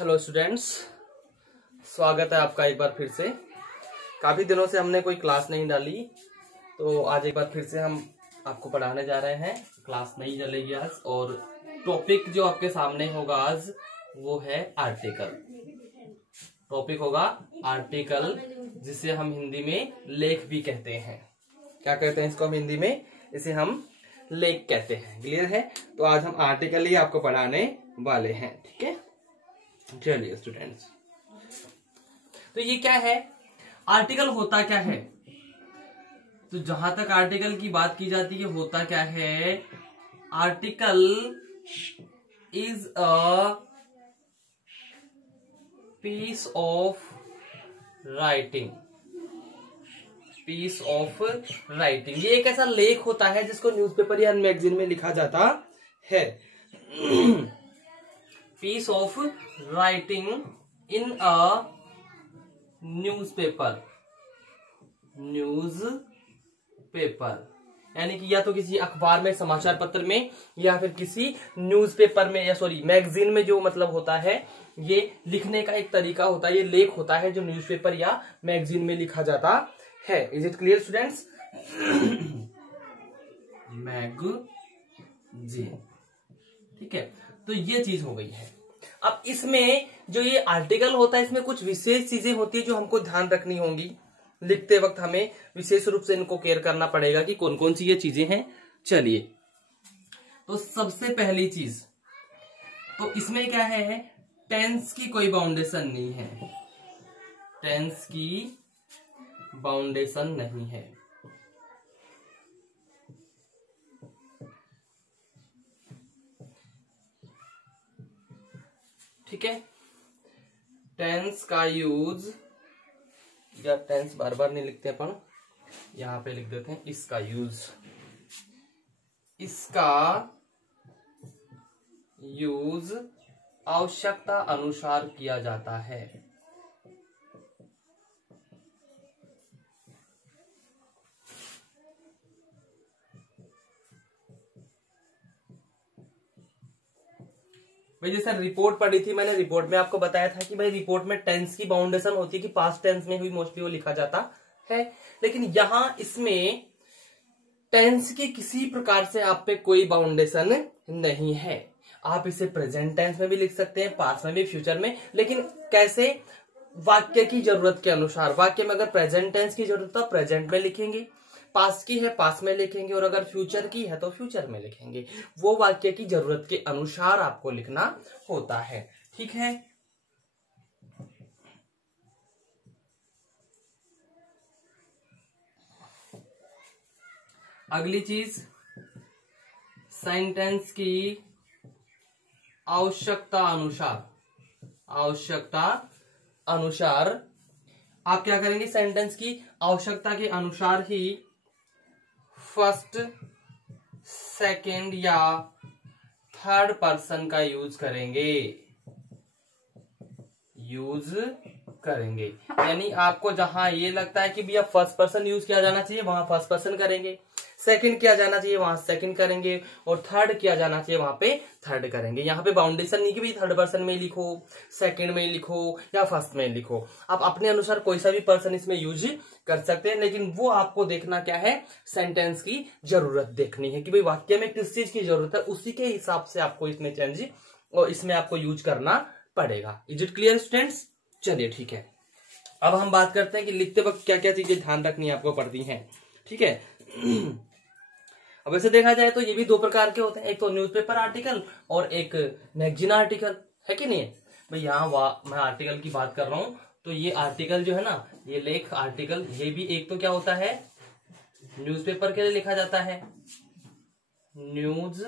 Hello students, स्वागत है आपका एक बार फिर से। काफी दिनों से हमने कोई क्लास नहीं डाली, तो आज एक बार फिर से हम आपको पढ़ाने जा रहे हैं। क्लास नहीं चलेगी आज, और टॉपिक जो आपके सामने होगा आज वो है आर्टिकल। टॉपिक होगा आर्टिकल, जिसे हम हिंदी में लेख भी कहते हैं। क्या कहते हैं इसको हम हिंदी में? इसे हम लेख कहते हैं। क्लियर है? तो आज हम आर्टिकल ही आपको पढ़ाने वाले हैं। ठीक है, चलिए स्टूडेंट्स, तो ये क्या है? आर्टिकल होता क्या है? तो जहां तक आर्टिकल की बात की जाती है, होता क्या है? Article is a piece of writing. Piece of writing, ये एक ऐसा लेख होता है जिसको न्यूज़पेपर या मैगजीन में लिखा जाता है। Piece of writing in a newspaper. यानी कि या तो किसी अखबार में, समाचार पत्र में, या फिर किसी न्यूज़पेपर में, या मैगजीन में, जो मतलब होता है, ये लिखने का एक तरीका होता है। ये लेख होता है जो न्यूज़पेपर या मैगजीन में लिखा जाता है। Is it clear students? Magazine, ठीक है। तो ये चीज हो गई है। अब इसमें जो ये आर्टिकल होता है, इसमें कुछ विशेष चीजें होती है जो हमको ध्यान रखनी होंगी। लिखते वक्त हमें विशेष रूप से इनको केयर करना पड़ेगा कि कौन कौन सी ये चीजें हैं। चलिए, तो सबसे पहली चीज, तो इसमें क्या है? टेंस की कोई बाउंडेशन नहीं है। टेंस की बाउंडेशन नहीं है। ठीक है, टेंस का यूज, या टेंस बार बार नहीं लिखते अपन, यहां पे लिख देते हैं इसका यूज। इसका यूज आवश्यकता अनुसार किया जाता है। भाई जैसे रिपोर्ट पढ़ी थी मैंने, रिपोर्ट में आपको बताया था कि भाई रिपोर्ट में टेंस की बाउंडेशन होती है कि पास्ट टेंस में हुई मोस्टली वो लिखा जाता है। लेकिन यहां इसमें टेंस की किसी प्रकार से आप पे कोई बाउंडेशन नहीं है। आप इसे प्रेजेंट टेंस में भी लिख सकते हैं, पास्ट में भी, फ्यूचर में। लेकिन कैसे? वाक्य की जरूरत के अनुसार। वाक्य में अगर प्रेजेंट टेंस की जरूरत है तो प्रेजेंट में लिखेंगे, पास्ट की है पास्ट में लिखेंगे, और अगर फ्यूचर की है तो फ्यूचर में लिखेंगे। वो वाक्य की जरूरत के अनुसार आपको लिखना होता है। ठीक है, अगली चीज, सेंटेंस की आवश्यकता अनुसार। आवश्यकता अनुसार आप क्या करेंगे? सेंटेंस की आवश्यकता के अनुसार ही फर्स्ट, सेकंड या थर्ड पर्सन का यूज करेंगे। यानी आपको जहां ये लगता है कि भैया फर्स्ट पर्सन यूज किया जाना चाहिए, वहां फर्स्ट पर्सन करेंगे। सेकंड किया जाना चाहिए, वहां सेकंड करेंगे, और थर्ड किया जाना चाहिए, वहां पे थर्ड करेंगे। यहाँ पे बाउंडेशन नहीं कि भाई थर्ड पर्सन में ही लिखो, सेकंड में ही लिखो, या फर्स्ट में ही लिखो। आप अपने अनुसार कोई सा भी पर्सन इसमें यूज कर सकते हैं, लेकिन वो आपको देखना क्या है? सेंटेंस की जरूरत देखनी है कि भाई वाक्य में किस चीज की जरूरत है, उसी के हिसाब से आपको इसमें चेंज और इसमें आपको यूज करना पड़ेगा। Is it clear students? चलिए ठीक है, अब हम बात करते हैं कि लिखते वक्त क्या क्या चीजें ध्यान रखनी आपको पड़ती हैं। ठीक है, अब वैसे देखा जाए तो ये भी दो प्रकार के होते हैं, एक तो न्यूज़पेपर आर्टिकल और एक मैगजीन आर्टिकल, है कि नहीं? भाई यहाँ मैं आर्टिकल की बात कर रहा हूं, तो ये आर्टिकल जो है ना, ये लेख आर्टिकल, ये भी एक तो क्या होता है? न्यूज़पेपर के लिए लिखा जाता है, न्यूज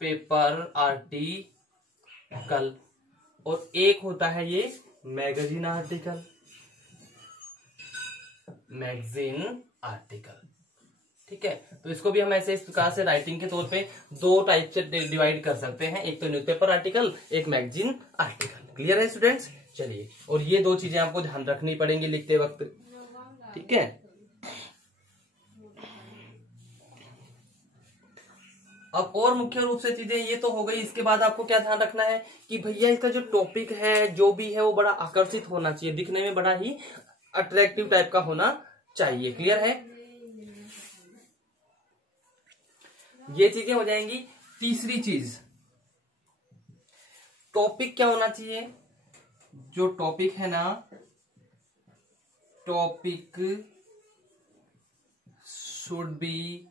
पेपर आर्टिकल, और एक होता है ये मैगजीन आर्टिकल। मैगजीन आर्टिकल, ठीक है। तो इसको भी हम ऐसे इस प्रकार से राइटिंग के तौर पे दो टाइप से डिवाइड कर सकते हैं, एक तो न्यूज़पेपर आर्टिकल, एक मैगजीन आर्टिकल। क्लियर है स्टूडेंट्स? चलिए, और ये दो चीजें आपको ध्यान रखनी पड़ेंगी लिखते वक्त। ठीक है, अब और मुख्य रूप से चीजें ये तो हो गई। इसके बाद आपको क्या ध्यान रखना है कि भैया इसका जो टॉपिक है जो भी है वो बड़ा आकर्षित होना चाहिए, दिखने में बड़ा ही अट्रैक्टिव टाइप का होना चाहिए। क्लियर है? ये चीजें हो जाएंगी। तीसरी चीज, टॉपिक क्या होना चाहिए? जो टॉपिक है ना, टॉपिक शुड बी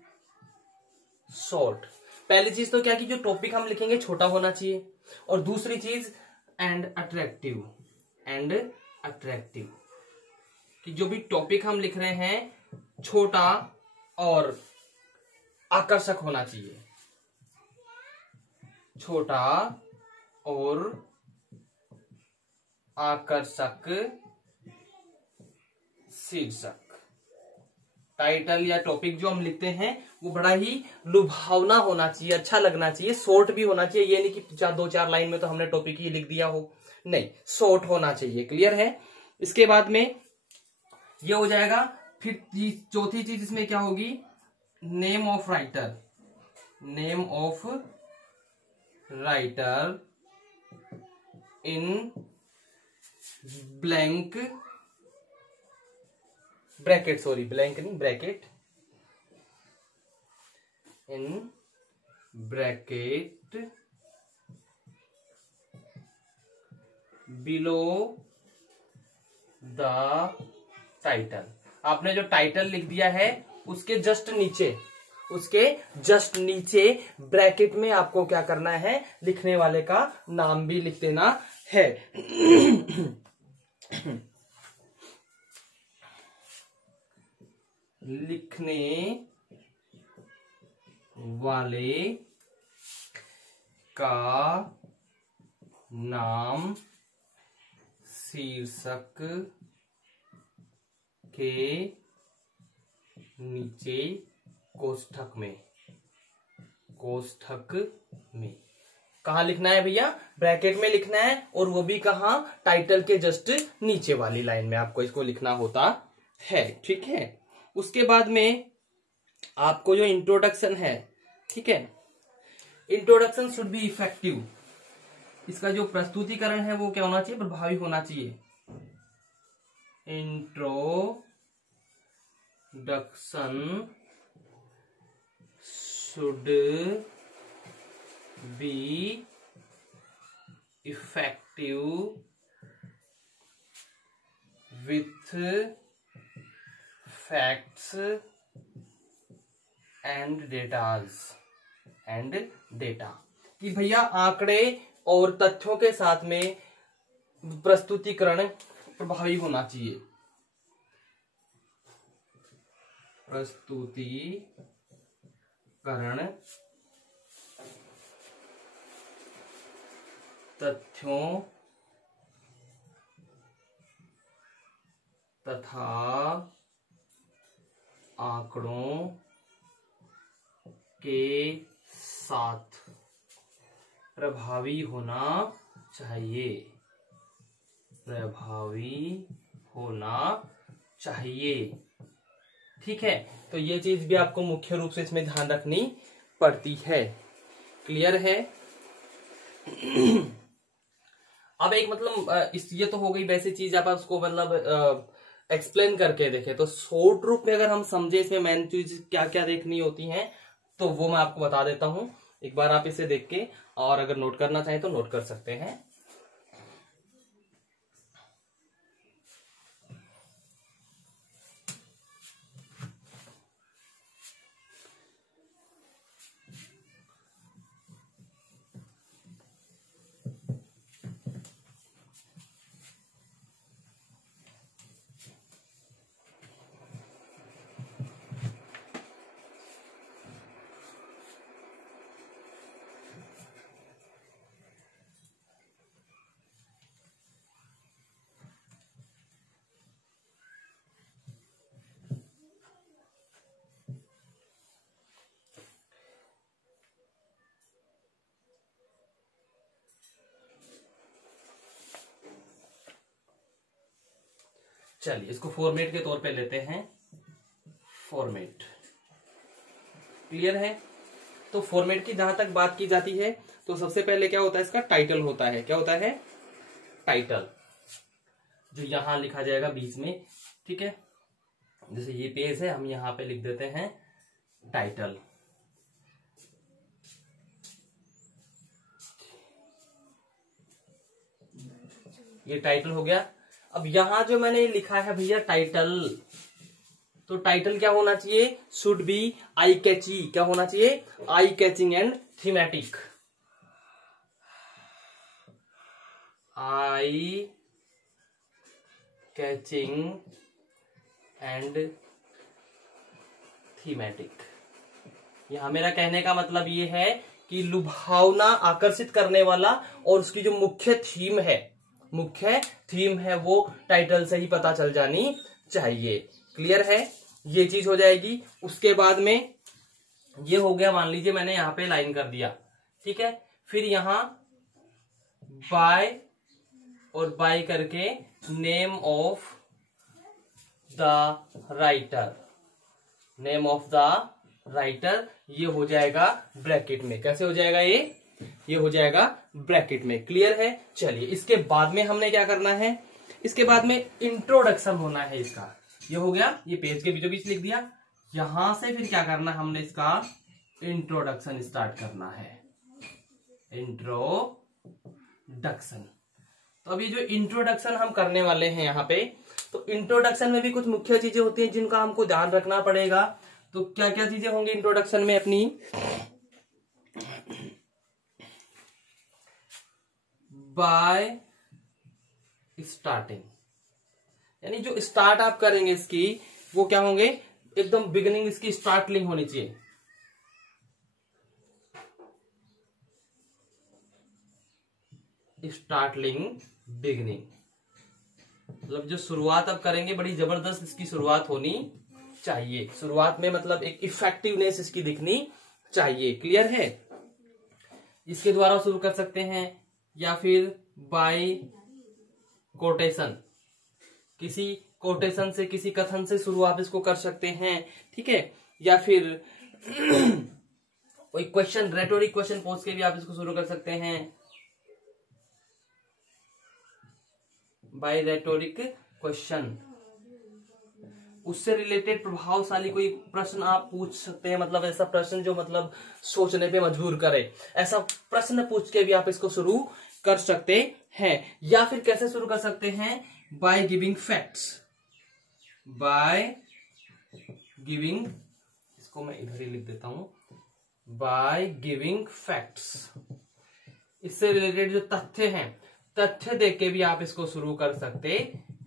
शॉर्ट। पहली चीज तो क्या कि जो टॉपिक हम लिखेंगे छोटा होना चाहिए, और दूसरी चीज एंड अट्रैक्टिव। एंड अट्रैक्टिव कि जो भी टॉपिक हम लिख रहे हैं छोटा और आकर्षक होना चाहिए। छोटा और आकर्षक शीर्षक। टाइटल या टॉपिक जो हम लिखते हैं वो बड़ा ही लुभावना होना चाहिए, अच्छा लगना चाहिए, शॉर्ट भी होना चाहिए। ये नहीं कि 2-4 लाइन में तो हमने टॉपिक ही लिख दिया हो, नहीं, शॉर्ट होना चाहिए। क्लियर है? इसके बाद में ये हो जाएगा। फिर चौथी चीज इसमें क्या होगी? Name of writer. Name of writer in blank bracket, sorry blank नहीं, bracket, in bracket below the title. आपने जो टाइटल लिख दिया है उसके जस्ट नीचे, उसके जस्ट नीचे ब्रैकेट में आपको क्या करना है? लिखने वाले का नाम भी लिख देना है। लिखने वाले का नाम शीर्षक के नीचे कोष्ठक में, कोष्ठक में कहा लिखना है भैया? ब्रैकेट में लिखना है, और वो भी कहा? टाइटल के जस्ट नीचे वाली लाइन में आपको इसको लिखना होता है। ठीक है? उसके बाद में आपको जो इंट्रोडक्शन है, ठीक है, इंट्रोडक्शन शुड बी इफेक्टिव। इसका जो प्रस्तुतिकरण है वो क्या होना चाहिए? प्रभावी होना चाहिए। Introduction should be effective with facts and data कि भैया आंकड़े और तथ्यों के साथ में प्रस्तुतिकरण प्रभावी होना चाहिए। प्रस्तुतिकरण तथ्यों तथा आंकड़ों के साथ प्रभावी होना चाहिए। प्रभावी होना चाहिए। ठीक है? तो ये चीज भी आपको मुख्य रूप से इसमें ध्यान रखनी पड़ती है। क्लियर है? अब एक मतलब ये तो हो गई वैसी चीज, आप उसको मतलब एक्सप्लेन करके देखें। तो शॉर्ट रूप में अगर हम समझे इसमें मेन चीज क्या क्या देखनी होती है, तो वो मैं आपको बता देता हूं। एक बार आप इसे देख के, और अगर नोट करना चाहें तो नोट कर सकते हैं। चलिए इसको फॉर्मेट के तौर पे लेते हैं। फॉर्मेट क्लियर है? तो फॉर्मेट की जहां तक बात की जाती है तो सबसे पहले क्या होता है, इसका टाइटल होता है। क्या होता है? टाइटल, जो यहां लिखा जाएगा बीच में, ठीक है। जैसे ये पेज है, हम यहां पे लिख देते हैं टाइटल। ये टाइटल हो गया। अब यहां जो मैंने लिखा है भैया टाइटल, तो टाइटल क्या होना चाहिए? शुड बी आई कैची। क्या होना चाहिए? Eye catching and thematic. Eye catching and thematic. यहां मेरा कहने का मतलब ये है कि लुभावना, आकर्षित करने वाला, और उसकी जो मुख्य थीम है वो टाइटल से ही पता चल जानी चाहिए। क्लियर है? ये चीज हो जाएगी। उसके बाद में ये हो गया, मान लीजिए मैंने यहां पे लाइन कर दिया, ठीक है। फिर यहां बाय और बाय करके name of the writer, name of the writer, ये हो जाएगा ब्रैकेट में। कैसे हो जाएगा? ये हो जाएगा ब्रैकेट में। क्लियर है? चलिए, इसके बाद में हमने क्या करना है, इसके बाद में इंट्रोडक्शन होना है इसका। ये हो गया, ये पेज के बीचों बीच लिख दिया। यहां से फिर क्या करना है, हमने इसका इंट्रोडक्शन स्टार्ट करना है। इंट्रोडक्शन। तो अभी जो इंट्रोडक्शन हम करने वाले हैं यहाँ पे, तो इंट्रोडक्शन में भी कुछ मुख्य चीजें होती हैं जिनका हमको ध्यान रखना पड़ेगा। तो क्या क्या चीजें होंगी इंट्रोडक्शन में अपनी? बाय स्टार्टिंग, यानी जो स्टार्ट आप करेंगे इसकी, वो क्या होंगे? एकदम बिगिनिंग इसकी स्टार्टलिंग होनी चाहिए। स्टार्टलिंग, बिगिनिंग, मतलब जो शुरुआत आप करेंगे बड़ी जबरदस्त इसकी शुरुआत होनी चाहिए। शुरुआत में मतलब एक इफेक्टिवनेस इसकी दिखनी चाहिए। क्लियर है? इसके द्वारा शुरू कर सकते हैं, या फिर बाय कोटेशन, किसी कोटेशन से, किसी कथन से शुरू आप इसको कर सकते हैं, ठीक है। या फिर कोई क्वेश्चन, रेटोरिक क्वेश्चन पूछ के भी आप इसको शुरू कर सकते हैं, बाय रेटोरिक क्वेश्चन। उससे रिलेटेड प्रभावशाली कोई प्रश्न आप पूछ सकते हैं, मतलब ऐसा प्रश्न जो मतलब सोचने पे मजबूर करे, ऐसा प्रश्न पूछ के भी आप इसको शुरू कर सकते हैं। या फिर कैसे शुरू कर सकते हैं? By giving facts, by giving, इसको मैं इधर ही लिख देता हूं, बाय गिविंग फैक्ट्स। इससे रिलेटेड जो तथ्य हैं, तथ्य देख के भी आप इसको शुरू कर सकते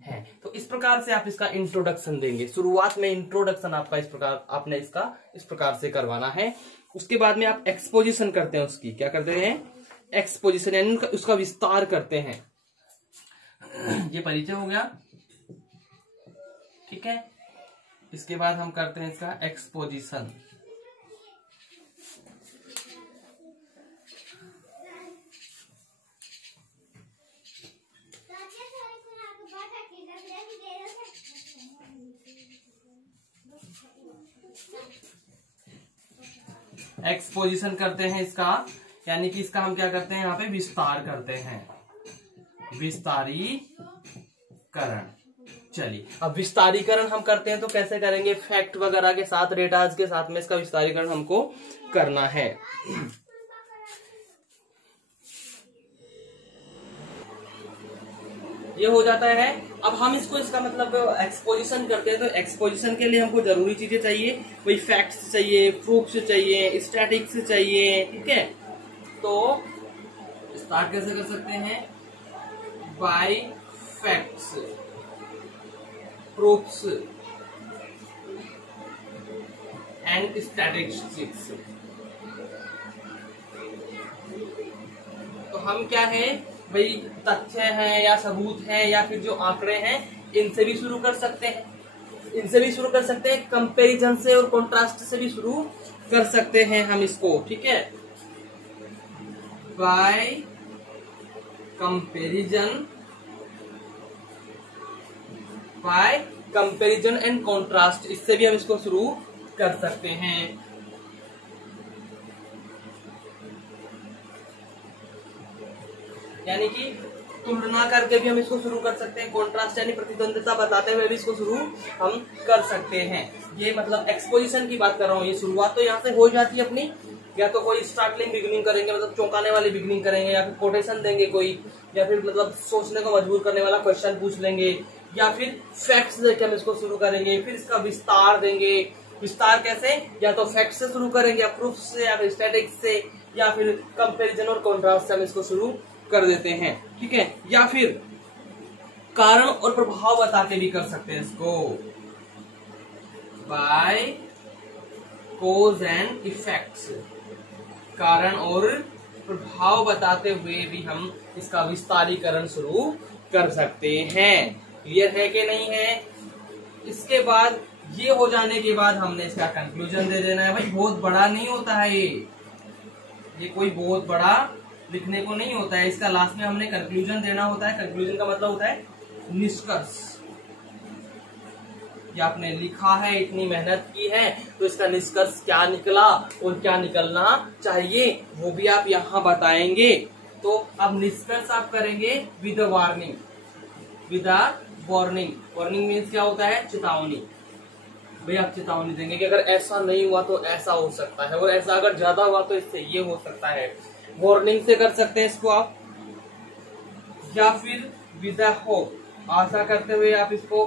हैं। तो इस प्रकार से आप इसका इंट्रोडक्शन देंगे। शुरुआत में इंट्रोडक्शन आपका इस प्रकार, आपने इसका इस प्रकार से करवाना है। उसके बाद में आप एक्सपोजिशन करते हैं उसकी। क्या करते हैं? एक्सपोजिशन, यानी उसका विस्तार करते हैं। ये परिचय हो गया, ठीक है। इसके बाद हम करते हैं इसका एक्सपोजिशन। एक्सपोजिशन करते हैं इसका, यानी कि इसका हम क्या करते हैं, यहाँ पे विस्तार करते हैं, विस्तारीकरण। चलिए, अब विस्तारीकरण हम करते हैं तो कैसे करेंगे? फैक्ट वगैरह के साथ, डेटाज के साथ में इसका विस्तारीकरण हमको करना है। ये हो जाता है। अब हम इसको, इसका मतलब एक्सपोजिशन करते हैं, तो एक्सपोजिशन के लिए हमको जरूरी चीजें चाहिए, वही फैक्ट्स चाहिए, प्रूफ्स चाहिए, स्टैटिक्स चाहिए, ठीक है। तो स्टार्ट कैसे कर सकते हैं? By facts, proofs and statistics. तो हम क्या है भाई, तथ्य हैं या सबूत हैं या फिर जो आंकड़े हैं, इनसे भी शुरू कर सकते हैं, इनसे भी शुरू कर सकते हैं, कंपैरिजन से और कॉन्ट्रास्ट से भी शुरू कर सकते हैं हम इसको, ठीक है। Bye comparison, bye comparison and contrast, इससे भी हम इसको शुरू कर सकते हैं। यानी कि तुलना करके भी हम इसको शुरू कर सकते हैं, कॉन्ट्रास्ट यानी प्रतिद्वंदिता बताते हुए भी इसको शुरू हम कर सकते हैं। ये मतलब एक्सपोजिशन की बात कर रहा हूँ। ये शुरुआत तो यहाँ से हो जाती है अपनी, या तो कोई स्टार्टलिंग बिगिनिंग करेंगे, मतलब चौंकाने वाली बिगिनिंग करेंगे, या फिर कोटेशन देंगे कोई, या फिर मतलब सोचने को मजबूर करने वाला क्वेश्चन पूछ लेंगे, या फिर फैक्ट्स देके हम इसको शुरू करेंगे, फिर इसका विस्तार देंगे। विस्तार कैसे, या तो फैक्ट से शुरू करेंगे, या प्रूफ से, या फिर स्टैटिस्टिक्स से, या फिर कंपैरिजन और कॉन्ट्रास्ट से हम इसको शुरू कर देते हैं, ठीक है। या फिर कारण और प्रभाव बता के भी कर सकते हैं इसको, बाय कोज एंड इफेक्ट्स, कारण और प्रभाव बताते हुए भी हम इसका विस्तारीकरण शुरू कर सकते हैं। क्लियर है कि नहीं है। इसके बाद ये हो जाने के बाद हमने इसका कंक्लूजन दे देना है। भाई बहुत बड़ा नहीं होता है ये कोई बहुत बड़ा लिखने को नहीं होता है। इसका लास्ट में हमने कंक्लूजन देना होता है। कंक्लूजन का मतलब होता है निष्कर्ष। ये आपने लिखा है, इतनी मेहनत की है, तो इसका निष्कर्ष क्या निकला और क्या निकलना चाहिए वो भी आप यहाँ बताएंगे। तो अब निष्कर्ष आप करेंगे with warning. With warning, warning means क्या होता है, चेतावनी। भाई आप चेतावनी देंगे कि अगर ऐसा नहीं हुआ तो ऐसा हो सकता है, और ऐसा अगर ज्यादा हुआ तो इससे ये हो सकता है। वार्निंग से कर सकते हैं इसको आप, या फिर विद होप, आशा करते हुए आप इसको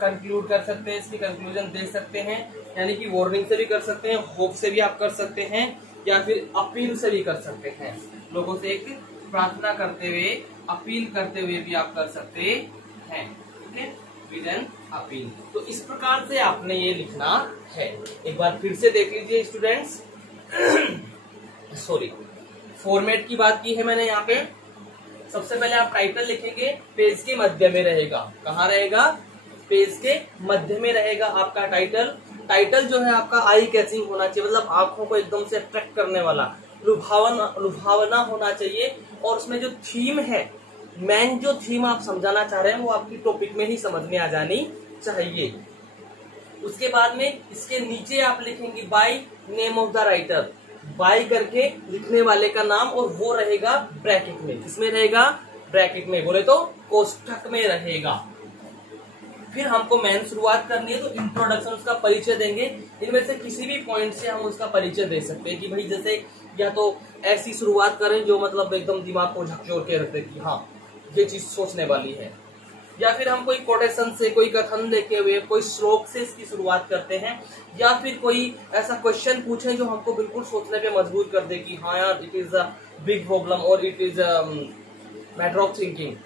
कंक्लूड कर सकते हैं, इसकी कंक्लूजन दे सकते हैं। यानी कि वार्निंग से भी कर सकते हैं, होप से भी आप कर सकते हैं, या फिर अपील से भी कर सकते हैं। लोगों से एक प्रार्थना करते हुए, अपील करते हुए भी आप कर सकते हैं, ठीक है, विद एन अपील। तो इस प्रकार से आपने ये लिखना है। एक बार फिर से देख लीजिए स्टूडेंट्स। सॉरी, फॉर्मेट की बात की है मैंने यहाँ पे। सबसे पहले आप टाइटल लिखेंगे, पेज के मध्य में रहेगा। कहाँ रहेगा, पेज के मध्य में रहेगा आपका टाइटल। टाइटल जो है आपका आई कैचिंग होना चाहिए, मतलब आंखों को एकदम से अट्रैक्ट करने वाला, लुभावना होना चाहिए। और उसमें जो थीम है, मेन जो थीम आप समझाना चाह रहे हैं, वो आपकी टॉपिक में ही समझ में आ जानी चाहिए। उसके बाद में इसके नीचे आप लिखेंगे by name of the writer, by करके लिखने वाले का नाम, और वो रहेगा ब्रैकेट में। किसमें रहेगा, ब्रैकेट में, बोले तो कोष्ठक में रहेगा। फिर हमको मेन शुरुआत करनी है, तो इंट्रोडक्शन, उसका परिचय देंगे। इनमें से किसी भी पॉइंट से हम उसका परिचय दे सकते हैं कि भाई जैसे या तो ऐसी शुरुआत करें जो मतलब एकदम दिमाग को झकझोर के रखते कि हाँ ये चीज सोचने वाली है, या फिर हम कोई कोटेशन से, कोई कथन लेके हुए, कोई श्लोक से इसकी शुरुआत करते हैं, या फिर कोई ऐसा क्वेश्चन पूछे जो हमको बिल्कुल सोचने पे मजबूर कर दे कि हाँ यार it is a big problem और it is matter of thinking,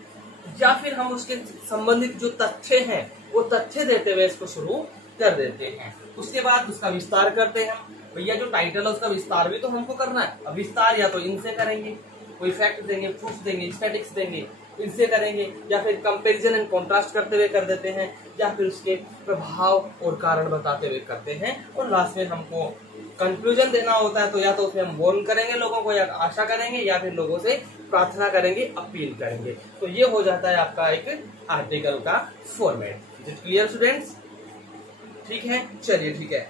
या फिर हम उसके संबंधित जो तथ्य हैं वो तथ्य देते हुए इसको शुरू कर देते हैं। उसके बाद उसका विस्तार करते हैं। भैया जो टाइटल है उसका विस्तार भी तो हमको करना है। अब विस्तार या तो इनसे करेंगे, कोई फैक्ट देंगे, प्रूफ देंगे, स्टैटिस्टिक्स देंगे, इनसे करेंगे, या फिर कंपैरिजन एंड कॉन्ट्रास्ट करते हुए कर देते हैं, या फिर उसके प्रभाव और कारण बताते हुए करते हैं। और लास्ट में हमको कंक्लूजन देना होता है, तो या तो उसमें हम वार्न करेंगे लोगों को, या आशा करेंगे, या फिर लोगों से प्रार्थना करेंगे, अपील करेंगे। तो ये हो जाता है आपका एक आर्टिकल का format. Is it clear students? ठीक है, चलिए ठीक है।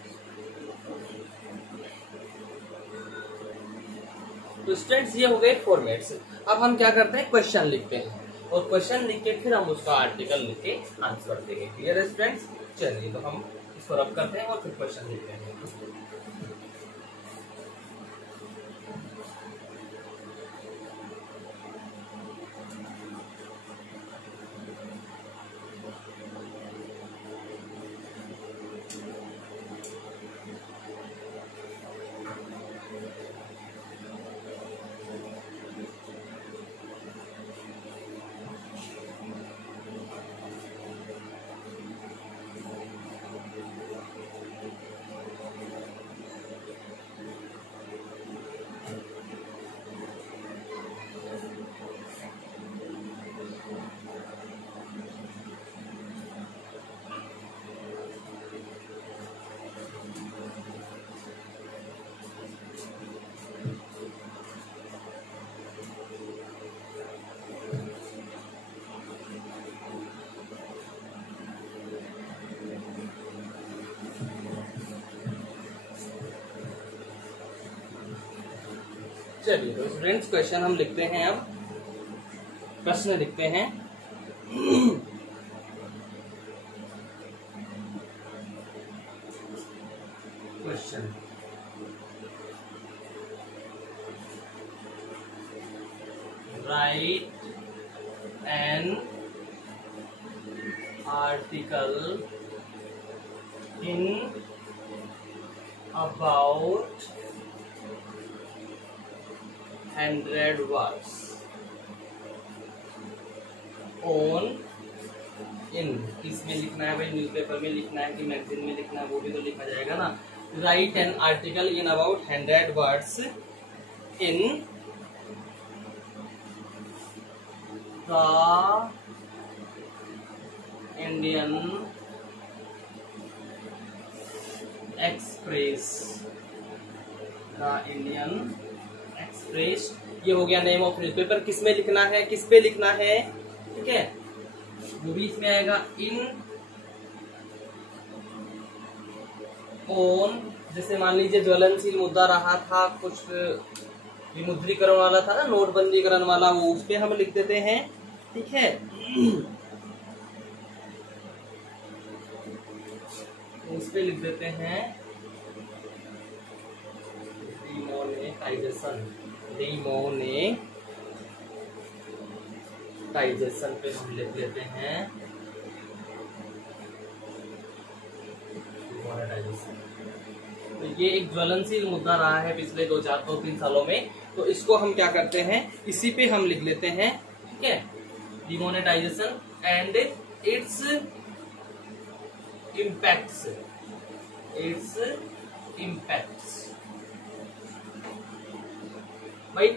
तो स्टूडेंट्स ये हो गए फॉर्मेट्स। अब हम क्या करते हैं, क्वेश्चन लिखते हैं, और क्वेश्चन लिख के फिर हम उसका आर्टिकल लिख के आंसर देंगे। क्लियर है स्टूडेंट्स? चलिए तो हम इसको रब करते हैं और फिर क्वेश्चन लिखते हैं। चलिए तो स्टूडेंट्स क्वेश्चन हम लिखते हैं अब। प्रश्न लिखते हैं। Question, right an article in about 100 words on in, किसमें लिखना है भाई, न्यूज़पेपर में लिखना है कि मैगजीन में लिखना है, वो भी तो लिखा जाएगा ना। Right an article in about 100 words in the Indian express, the Indian express. ये हो गया नेम ऑफ न्यूज़पेपर। किस में लिखना है, किस पे लिखना है, ठीक है, वो भी इसमें आएगा। इन ऑन, जैसे मान लीजिए ज्वलनशील मुद्दा रहा था, कुछ विमुद्रीकरण वाला था ना, नोटबंदीकरण वाला, वो उस पे हम लिख देते हैं, ठीक है। उस पे लिख देते हैं डिमोनेटाइजेशन, डिमोनेटाइजेशन पे हम लिख लेते हैं डिमोनेटाइजेशन। तो ये एक ज्वलनशील मुद्दा रहा है पिछले 2-3 सालों में, तो इसको हम क्या करते हैं, इसी पे हम लिख लेते हैं, ठीक है, डिमोनेटाइजेशन एंड इट्स impacts, भाई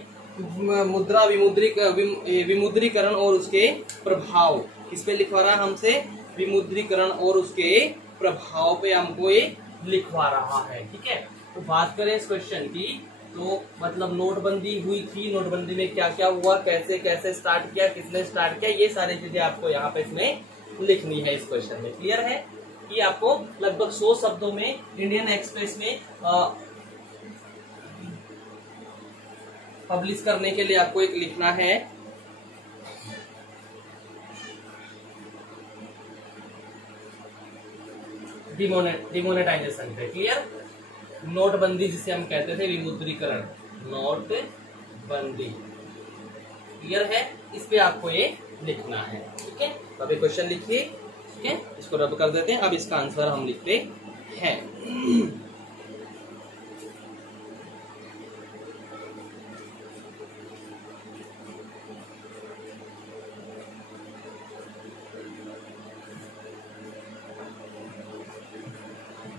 मुद्रा विमुद्रीकरण और उसके प्रभाव, किस पे लिखवा रहा है हमसे, विमुद्रीकरण और उसके प्रभाव पे हमको ये लिखवा रहा है, ठीक है। तो बात करें इस क्वेश्चन की, तो मतलब नोटबंदी हुई थी, नोटबंदी में क्या क्या हुआ, कैसे कैसे स्टार्ट किया, किसने स्टार्ट किया, ये सारी चीजें आपको यहाँ पे इसमें लिखनी है इस क्वेश्चन में। क्लियर है? कि आपको लगभग 100 शब्दों में इंडियन एक्सप्रेस में पब्लिश करने के लिए आपको एक लिखना है, डिमोनेटाइजेशन पे। क्लियर? नोटबंदी जिसे हम कहते थे, विमुद्रीकरण, नोटबंदी। क्लियर है? इस पे आपको ये लिखना है, ठीक है। तो अभी क्वेश्चन लिखिए, ठीक है, इसको रब कर देते हैं। अब इसका आंसर हम लिखते हैं।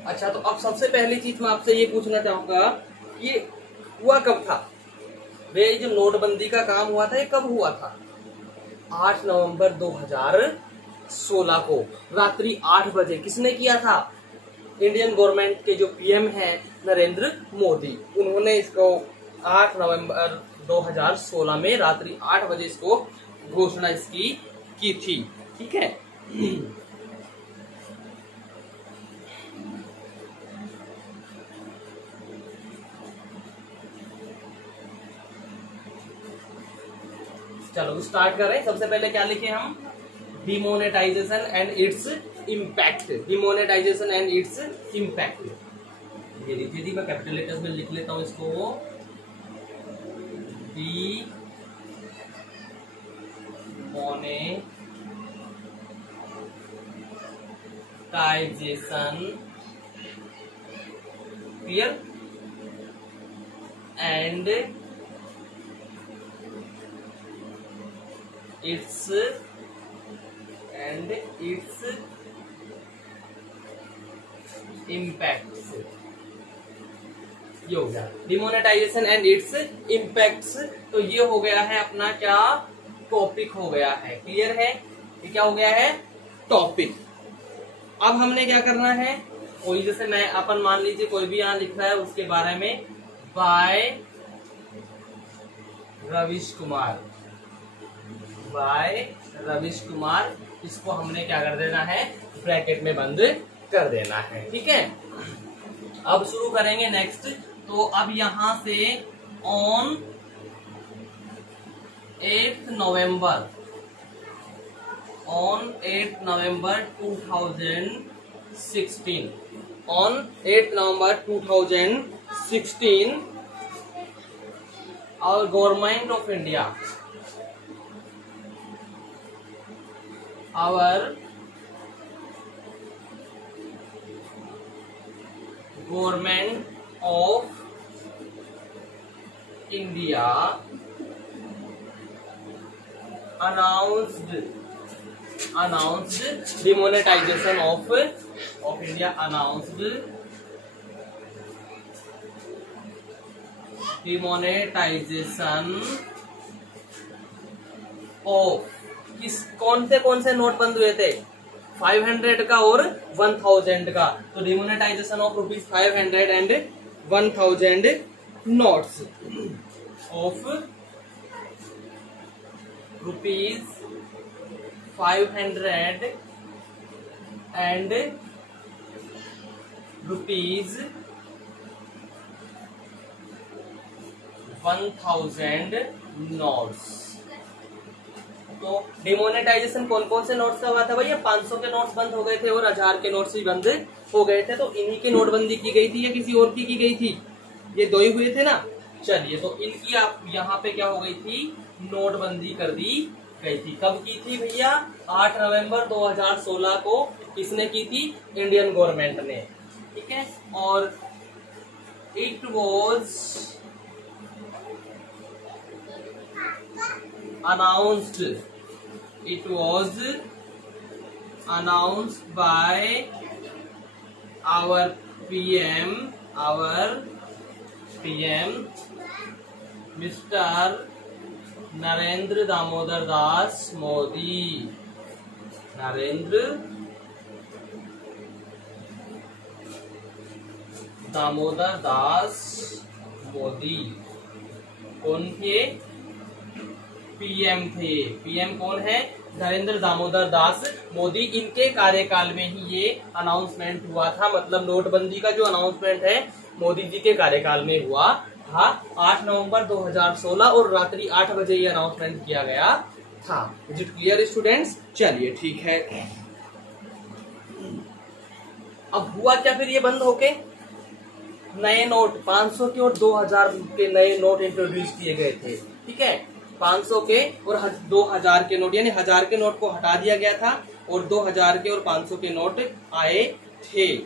अच्छा, तो अब सबसे पहली चीज मैं आपसे ये पूछना चाहूंगा, ये हुआ कब था? वे जो नोटबंदी का काम हुआ था, ये कब हुआ था? 8 नवंबर 2016 को रात्रि 8 बजे। किसने किया था? इंडियन गवर्नमेंट के जो पीएम हैं नरेंद्र मोदी, उन्होंने इसको 8 नवंबर 2016 में रात्रि 8 बजे इसको घोषणा इसकी की थी, ठीक है। चलो स्टार्ट कर रहे हैं। सबसे पहले क्या लिखे हम? Demonetisation and its impact. Demonetisation and its impact, ये लिखिए जी, मैं कैपिटल लेटर्स में लिख लेता हूं इसको। Demonetisation, clear, and it's impacts, ये हो गया डिमोनेटाइजेशन एंड इट्स इम्पैक्ट्स। तो ये हो गया है अपना क्या टॉपिक हो गया है। क्लियर है? ये क्या हो गया है? टॉपिक। अब हमने क्या करना है, कोई जैसे मैं अपन मान लीजिए कोई भी यहाँ लिख रहा है उसके बारे में, बाय रविश कुमार, बाय रविश कुमार, इसको हमने क्या कर देना है, ब्रैकेट में बंद कर देना है, ठीक है। अब शुरू करेंगे नेक्स्ट। तो अब यहां से on 8 November on 8th November 2016. On 8th November 2016, our government of India, our government of India announced demonetization of India, announced demonetization of कौन से नोट बंद हुए थे? 500 का और 1000 का। तो demonetisation of ₹500 and 1000 notes of ₹500 and ₹1000 notes. तो डिमोनेटाइजेशन कौन कौन से नोट्स का हुआ था भैया? 500 के नोट्स बंद हो गए थे और 1000 के नोट्स भी बंद हो गए थे। तो इन्हीं की नोटबंदी की गई थी या किसी और की गई थी? ये दो ही हुए थे ना। चलिए, तो इनकी आप यहाँ पे क्या हो गई थी? नोटबंदी कर दी गई थी। कब की थी भैया? 8 नवंबर 2016 को किसने की थी? इंडियन गवर्नमेंट ने। ठीक है, और it was announced by our PM Mr. Narendra Damodar Das Modi। Narendra Damodar Das Modi कौन थे? पीएम थे। पीएम कौन है? नरेंद्र दामोदर दास मोदी। इनके कार्यकाल में ही ये अनाउंसमेंट हुआ था। मतलब नोटबंदी का जो अनाउंसमेंट है मोदी जी के कार्यकाल में हुआ था 8 नवंबर 2016 और रात्रि 8 बजे ये अनाउंसमेंट किया गया था। Is it clear students? चलिए ठीक है। अब हुआ क्या फिर? ये बंद होके नए नोट 500 के और 2000 के नए नोट इंट्रोड्यूस किए गए थे। ठीक है, 500 के और 2000 के नोट, यानी 1000 के नोट को हटा दिया गया था और 2000 के और 500 के नोट आए थे।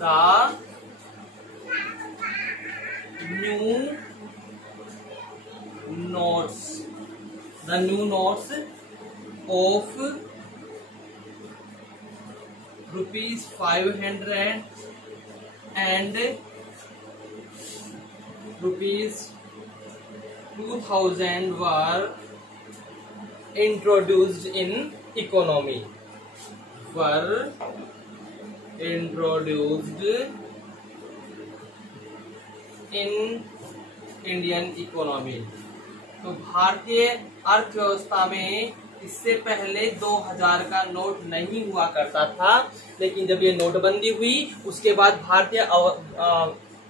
The new notes of ₹500 and ₹2000 were introduced in economy, in Indian economy। तो भारतीय अर्थव्यवस्था में इससे पहले 2000 का नोट नहीं हुआ करता था, लेकिन जब ये नोटबंदी हुई उसके बाद भारतीय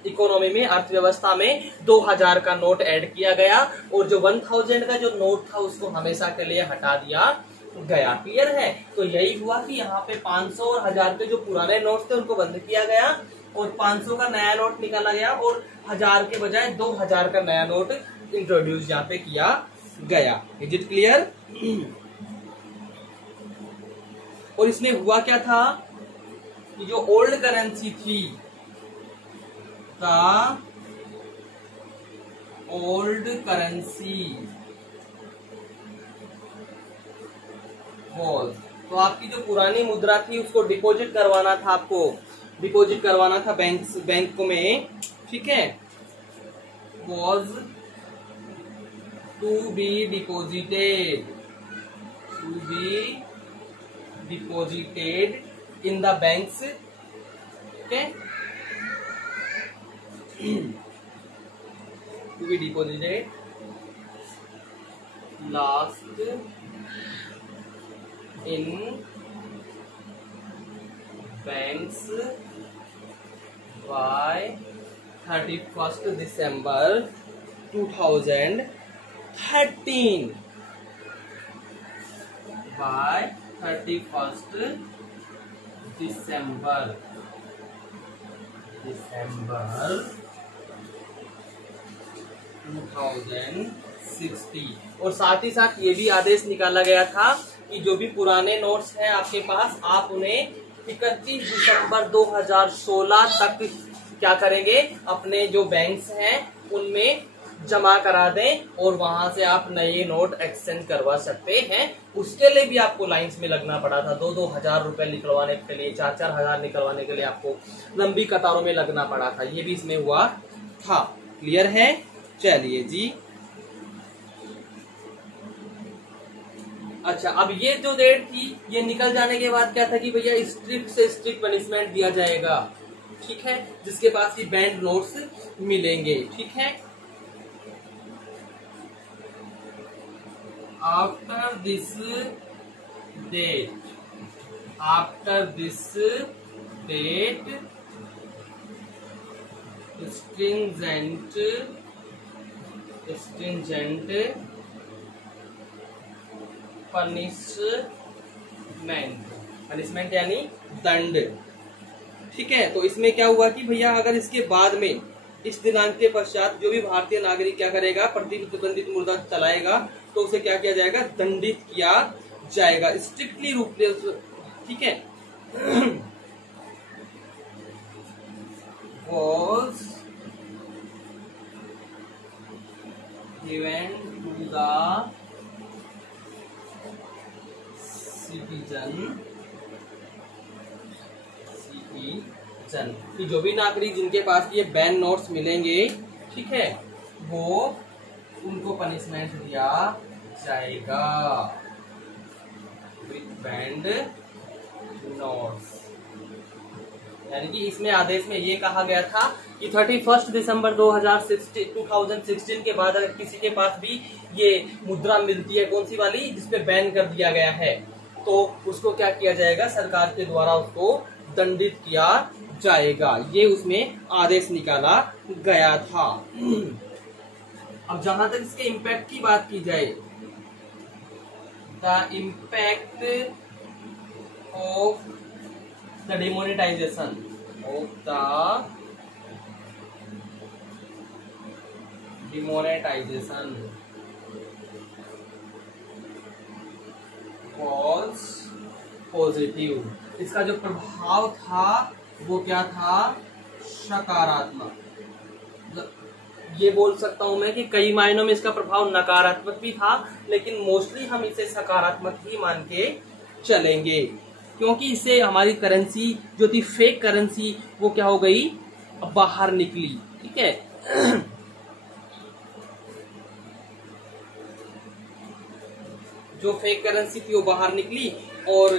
इकोनॉमी में, अर्थव्यवस्था में 2000 का नोट ऐड किया गया और जो 1000 का जो नोट था उसको हमेशा के लिए हटा दिया गया। क्लियर है? तो यही हुआ कि यहाँ पे 500 और 1000 के जो पुराने नोट थे उनको बंद किया गया और 500 का नया नोट निकाला गया और 1000 के बजाय 2000 का नया नोट इंट्रोड्यूस यहाँ पे किया गया। Is it clear? और इसमें हुआ क्या था कि जो ओल्ड करेंसी थी, ओल्ड करेंसी वॉज, तो आपकी जो पुरानी मुद्रा थी उसको डिपॉजिट करवाना था, आपको डिपॉजिट करवाना था बैंक में। ठीक है, was to be deposited in the banks. Okay, to be deposited last in banks by 31st December 2013। Bye 31 दिसंबर 2060। और साथ ही साथ ये भी आदेश निकाला गया था कि जो भी पुराने नोट्स हैं आपके पास, आप उन्हें 31 दिसंबर 2016 तक क्या करेंगे, अपने जो बैंक्स हैं उनमें जमा करा दें और वहां से आप नए नोट एक्सचेंज करवा सकते हैं। उसके लिए भी आपको लाइंस में लगना पड़ा था, 2-2 हजार रुपए निकलवाने के लिए, 4-4 हजार निकलवाने के लिए आपको लंबी कतारों में लगना पड़ा था। ये भी इसमें हुआ था। क्लियर है? चलिए जी। अच्छा, अब ये जो डेट थी, ये निकल जाने के बाद क्या था कि भैया स्ट्रिक्ट से स्ट्रिक्ट पनिशमेंट दिया जाएगा, ठीक है, जिसके पास ये बैंड नोट्स मिलेंगे, ठीक है। After this date stringent punishment यानी दंड, ठीक है। तो इसमें क्या हुआ कि भैया अगर इसके बाद में इस दिनांक के पश्चात जो भी भारतीय नागरिक क्या करेगा, प्रतिबंधित मुद्रा चलाएगा, तो उसे क्या किया जाएगा, दंडित किया जाएगा, स्ट्रिक्टली रूप से, ठीक है। was given to the citizen कि जो भी नागरिक जिनके पास ये बैन नोट्स मिलेंगे, ठीक है, वो उनको पनिशमेंट दिया जाएगा विथ बैंड नोट्स। यानी कि इसमें आदेश में ये कहा गया था कि 31 दिसंबर 2016 के बाद अगर किसी के पास भी ये मुद्रा मिलती है, कौन सी वाली, जिसपे बैन कर दिया गया है, तो उसको क्या किया जाएगा, सरकार के द्वारा उसको दंडित किया जाएगा। ये उसमें आदेश निकाला गया था। अब जहां तक इसके इम्पैक्ट की बात की जाए, the impact of the demonetisation was positive. इसका जो प्रभाव था वो क्या था, सकारात्मक। ये बोल सकता हूं मैं कि कई मायनों में इसका प्रभाव नकारात्मक भी था, लेकिन मोस्टली हम इसे सकारात्मक ही मान के चलेंगे, क्योंकि इससे हमारी करेंसी जो थी फेक करेंसी, वो क्या हो गई, बाहर निकली, ठीक है। जो फेक करेंसी थी वो बाहर निकली और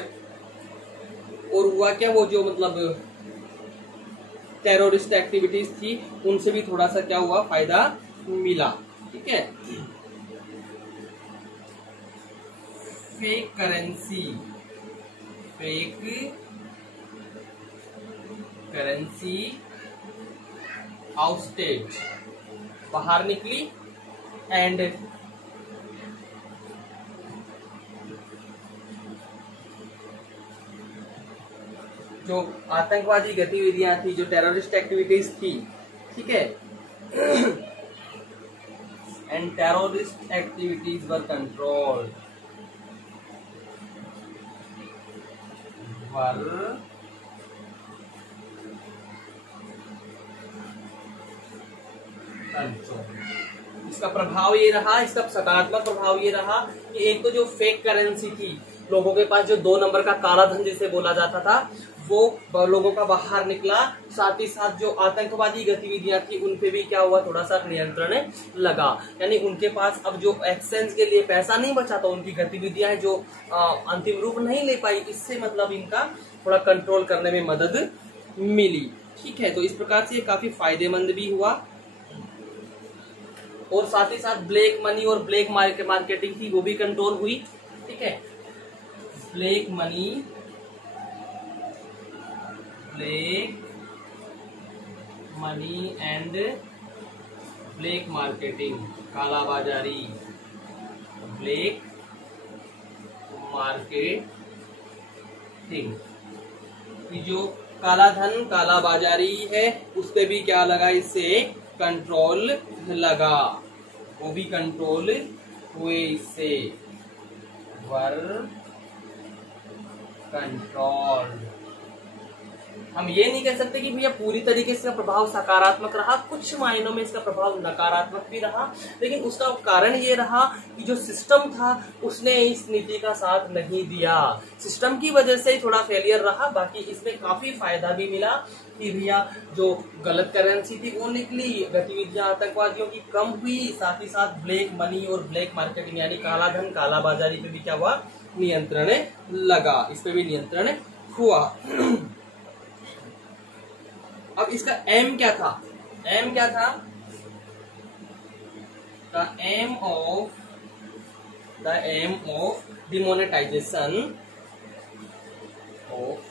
हुआ क्या, वो जो मतलब टेररिस्ट एक्टिविटीज थी उनसे भी थोड़ा सा क्या हुआ, फायदा मिला, ठीक है। फेक करेंसी आउटस्टेज बाहर निकली एंड जो आतंकवादी गतिविधियां थी, जो टेररिस्ट एक्टिविटीज थी, ठीक है, and terrorist activities were controlled, इसका प्रभाव ये रहा, इसका सकारात्मक प्रभाव ये रहा कि एक तो जो फेक करेंसी थी, लोगों के पास जो 2 नंबर का काला धन जिसे बोला जाता था, वो लोगों का बाहर निकला। साथ ही साथ जो आतंकवादी गतिविधियां थी उन पे भी क्या हुआ, थोड़ा सा नियंत्रण लगा। यानी उनके पास अब जो एक्सचेंज के लिए पैसा नहीं बचा था, उनकी गतिविधियां जो अंतिम रूप नहीं ले पाई, इससे मतलब इनका थोड़ा कंट्रोल करने में मदद मिली, ठीक है। तो इस प्रकार से ये काफी फायदेमंद भी हुआ। और साथ ही साथ ब्लैक मनी और ब्लैक मार्केटिंग थी, वो भी कंट्रोल हुई, ठीक है। Black money and black marketing, काला बाजारी, ब्लैक मार्केटिंग। जो काला धन, काला बाजारी है, उस पे भी क्या लगा, इससे कंट्रोल लगा, वो भी कंट्रोल हुए इससे, वर कंट्रोल। हम ये नहीं कह सकते कि भैया पूरी तरीके से इसका प्रभाव सकारात्मक रहा, कुछ मायनों में इसका प्रभाव नकारात्मक भी रहा, लेकिन उसका कारण ये रहा कि जो सिस्टम था उसने इस नीति का साथ नहीं दिया, सिस्टम की वजह से ही थोड़ा फेलियर रहा। बाकी इसमें काफी फायदा भी मिला कि भैया जो गलत करेंसी थी वो निकली, गतिविधियां आतंकवादियों की कम हुई, साथ ही साथ ब्लैक मनी और ब्लैक मार्केटिंग यानी काला धन, काला बाजारी पे भी क्या हुआ, नियंत्रण लगा, इस पे भी नियंत्रण हुआ। अब इसका एम क्या था, एम क्या था, the aim of demonetisation of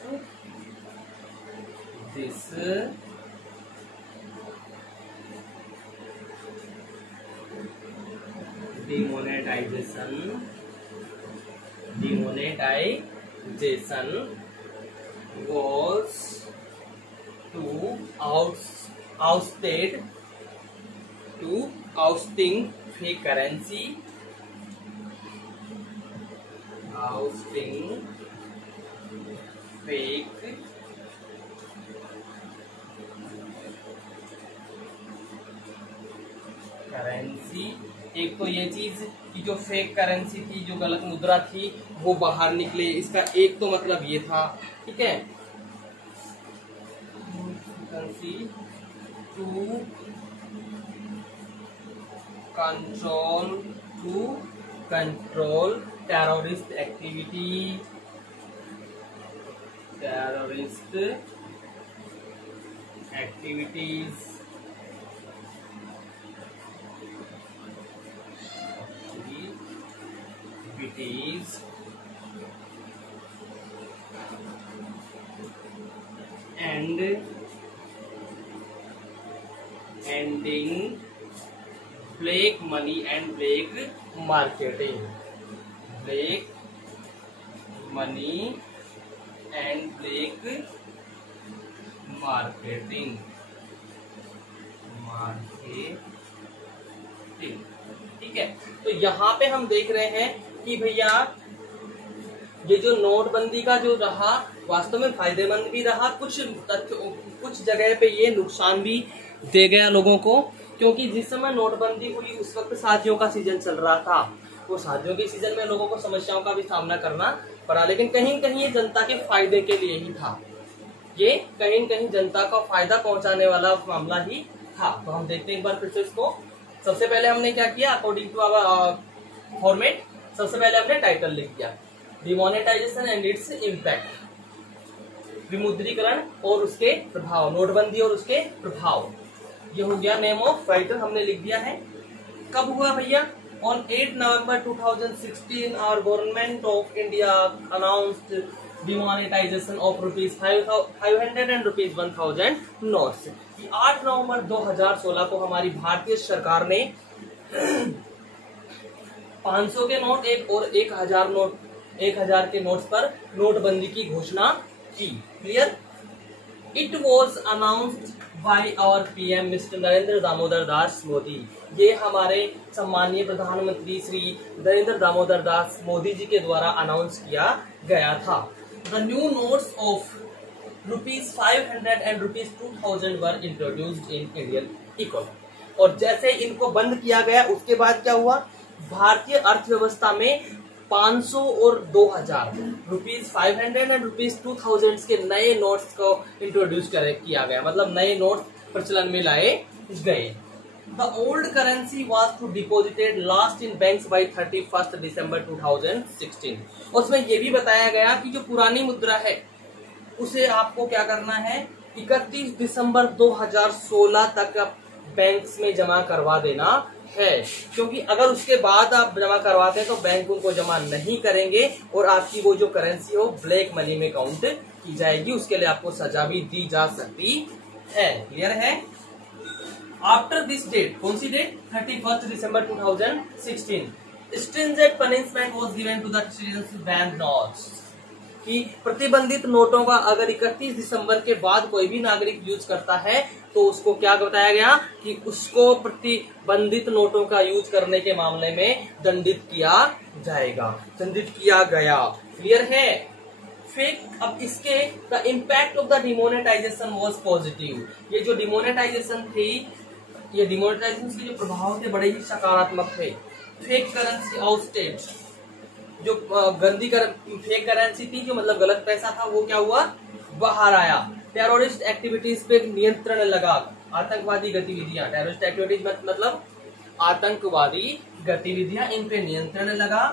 this demonetisation was to ousting fake currency, एक तो ये चीज कि जो फेक करेंसी थी, जो गलत मुद्रा थी, वो बाहर निकले, इसका एक तो मतलब ये था, ठीक है, to control terrorist activities and ending black money and black marketing, black money and black marketing, ठीक है। तो यहाँ पे हम देख रहे हैं कि भैया ये जो नोटबंदी का जो रहा वास्तव में फायदेमंद भी रहा, कुछ जगह पे ये नुकसान भी दे गया लोगों को, क्योंकि जिस समय नोटबंदी हुई उस वक्त शादियों का सीजन चल रहा था, वो शादियों के सीजन में लोगों को समस्याओं का भी सामना करना पड़ा, लेकिन कहीं कहीं ये जनता के फायदे के लिए ही था, ये कहीं कहीं जनता का फायदा पहुंचाने वाला मामला ही था। तो हम देखते हैं एक बार फिर से इसको। सबसे पहले हमने क्या किया, अकॉर्डिंग टू आवर फॉर्मेट, सबसे पहले हमने टाइटल लिख दिया, डिमोनेटाइजेशन एंड इट्स इम्पैक्ट, विमुद्रीकरण और उसके प्रभाव, नोटबंदी और उसके प्रभाव, ये हो गया नेम ऑफ राइटर, हमने लिख दिया है। कब हुआ भैया, on 8 November 2016 our government of India announced demonetisation of ₹500 and ₹1000 notes. 8 नवंबर 2016 को हमारी भारतीय सरकार ने 500 के नोट एक और 1000 के नोट्स पर नोटबंदी की घोषणा की। Clear? It was announced by our PM mister Narendra Damodar Das Modi. ये हमारे सम्मानीय प्रधानमंत्री श्री नरेंद्र दामोदर दास मोदी जी के द्वारा अनाउंस किया गया था। The new notes of ₹500 and ₹2000 were introduced in Indian economy. और जैसे इनको बंद किया गया उसके बाद क्या हुआ, भारतीय अर्थव्यवस्था में 500 और 2000 ₹500 एंड ₹2000 के नए नोट्स को इंट्रोड्यूस किया गया, मतलब नए नोट्स प्रचलन में लाए गए। The old currency was to deposited last in banks by 31 दिसंबर 2016। उसमें यह भी बताया गया कि जो पुरानी मुद्रा है उसे आपको क्या करना है, 31 दिसंबर 2016 तक बैंक्स में जमा करवा देना है, क्योंकि अगर उसके बाद आप जमा करवाते हैं तो बैंक उनको जमा नहीं करेंगे और आपकी वो जो करेंसी हो ब्लैक मनी में काउंट की जाएगी, उसके लिए आपको सजा भी दी जा सकती है। क्लियर है? आफ्टर दिस डेट, कौन सी date, 31 December 2016, stringent punishment was given to the citizens ban notes, कि प्रतिबंधित नोटों का अगर 31 दिसंबर के बाद कोई भी नागरिक यूज करता है तो उसको क्या बताया गया कि उसको प्रतिबंधित नोटों का यूज करने के मामले में दंडित किया जाएगा, दंडित किया गया। क्लियर है? फिर अब इसके the impact of the demonetisation was positive. ये जो डिमोनेटाइजेशन थी, ये डिमोनेटाइजेशन के जो प्रभाव थे बड़े ही सकारात्मक थे। फेक करेंसी आउटस्टेड, जो गंदी फेक करेंसी थी, जो मतलब गलत पैसा था, वो क्या हुआ, बाहर आया। टेररिस्ट एक्टिविटीज पे नियंत्रण लगा, आतंकवादी गतिविधियां, टेररिस्ट एक्टिविटीज मतलब आतंकवादी गतिविधियां, इन पे नियंत्रण लगा।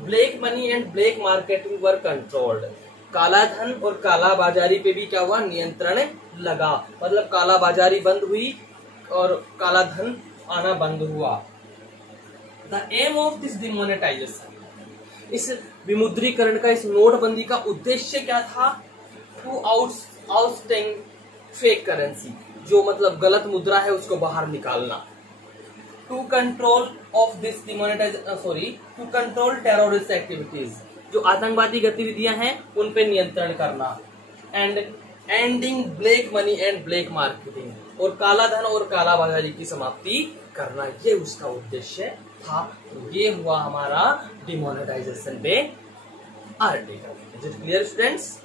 Black money and black marketing were controlled, काला धन और काला बाजारी पे भी क्या हुआ, नियंत्रण लगा, मतलब काला बाजारी बंद हुई और काला धन आना बंद हुआ। The aim of this demonetisation, इस विमुद्रीकरण का, इस नोटबंदी का उद्देश्य क्या था, टू आउटस्टैंड फेक करेंसी, जो मतलब गलत मुद्रा है उसको बाहर निकालना। To control of this demonetisation, to control terrorist activities, जो आतंकवादी गतिविधियां हैं उन पे नियंत्रण करना। And ending black money and black marketing, और काला धन और काला बाजारी की समाप्ति करना, ये उसका उद्देश्य था। तो ये हुआ हमारा डिमोनेटाइजेशन पे article. Is it clear students?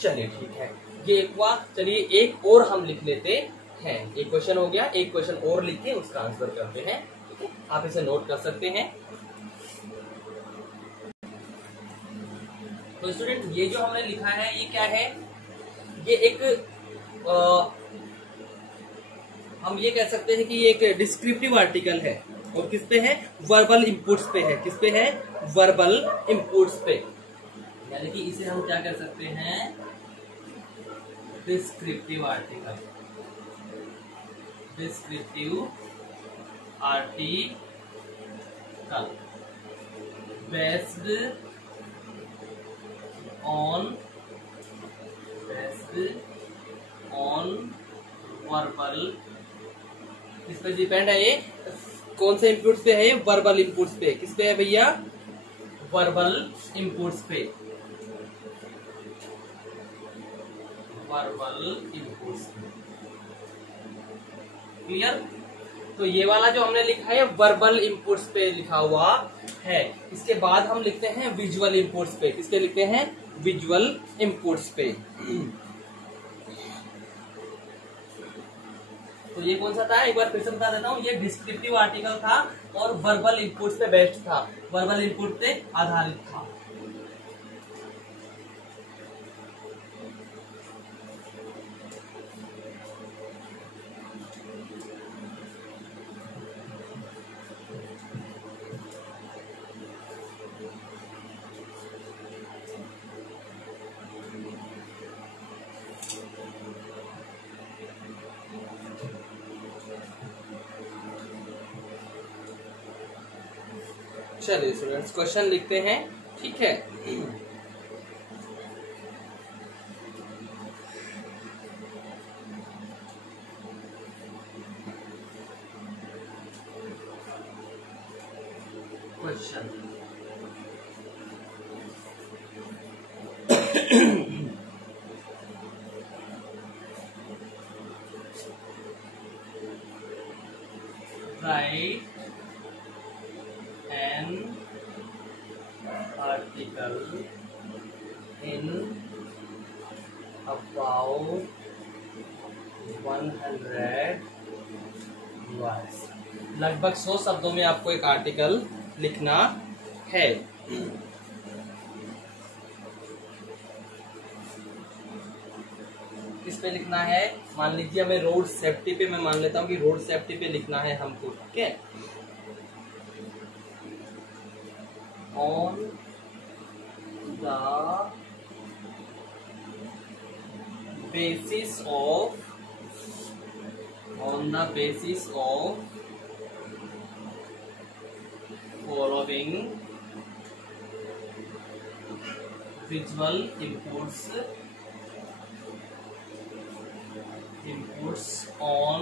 चलिए ठीक है, ये हुआ। चलिए एक और हम लिख लेते हैं, एक क्वेश्चन हो गया, एक क्वेश्चन और लिख के उसका आंसर करते हैं। ठीक है, आप इसे नोट कर सकते हैं। तो स्टूडेंट ये जो हमने लिखा है ये क्या है, ये एक हम ये कह सकते हैं कि ये एक डिस्क्रिप्टिव आर्टिकल है, और किस पे है, वर्बल इनपुट्स पे है। किस पे है, वर्बल इनपुट्स पे, यानी कि इसे हम क्या कर सकते हैं, descriptive article, descriptive article based on verbal, इस पे डिपेंड है, ये कौन से इनपुट्स पे है, ये वर्बल इनपुट्स पे। किस पे है भैया, वर्बल इनपुट्स पे, वर्बल इनपुट्स पे। क्लियर? तो ये वाला जो हमने लिखा है वर्बल इनपुट्स पे लिखा हुआ है। इसके बाद हम लिखते हैं विजुअल इनपुट्स पे। किसके लिखते हैं, विजुअल इनपुट्स पे। तो ये कौन सा था, एक बार फिर से बता देता हूँ, ये डिस्क्रिप्टिव आर्टिकल था और वर्बल इनपुट्स पे बेस्ड था, वर्बल इनपुट पे आधारित था। चलिए स्टूडेंट्स क्वेश्चन लिखते हैं। ठीक है, question right an article in about 100 words, लगभग 100 शब्दों में आपको एक आर्टिकल लिखना है। किस पे लिखना है, मान लीजिए हमें रोड सेफ्टी पे, मैं मान लेता हूँ कि रोड सेफ्टी पे लिखना है हमको। ठीक है, on the basis of following visual inputs on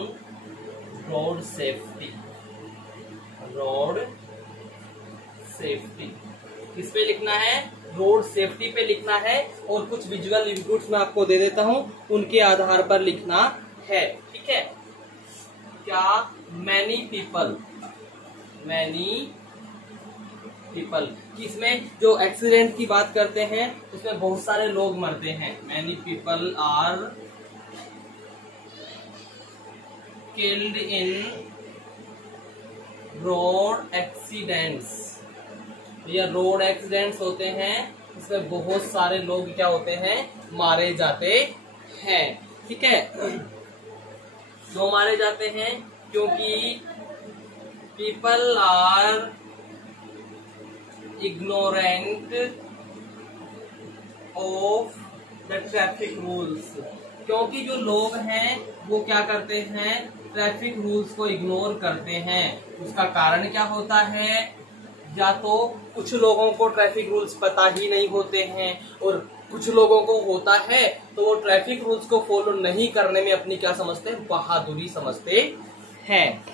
road safety safety. किस पे लिखना है? रोड सेफ्टी पे लिखना है। और कुछ विजुअल इनपुट्स मैं आपको दे देता हूं, उनके आधार पर लिखना है। ठीक है, क्या मैनी पीपल इसमें जो एक्सीडेंट की बात करते हैं उसमें बहुत सारे लोग मरते हैं। Many people are killed in road accidents. या रोड एक्सीडेंट्स होते हैं, इसमें बहुत सारे लोग क्या होते हैं? मारे जाते हैं। ठीक है, क्यों मारे जाते हैं? क्योंकि people are ignorant of the traffic rules. क्योंकि जो लोग हैं वो क्या करते हैं? ट्रैफिक रूल्स को इग्नोर करते हैं। उसका कारण क्या होता है? या तो कुछ लोगों को ट्रैफिक रूल्स पता ही नहीं होते हैं, और कुछ लोगों को होता है तो वो ट्रैफिक रूल्स को फॉलो नहीं करने में अपनी क्या समझते हैं? बहादुरी समझते हैं।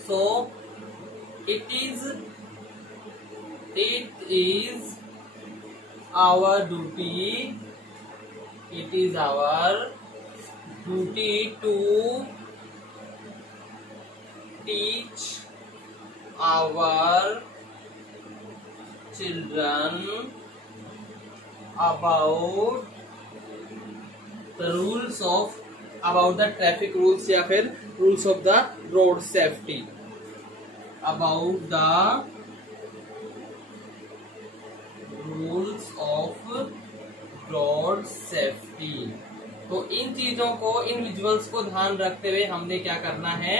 सो it is our duty to teach our children about the traffic rules या फिर rules of the road safety, about the rules of road safety। तो इन चीजों को, इन विजुअल्स को ध्यान रखते हुए हमने क्या करना है?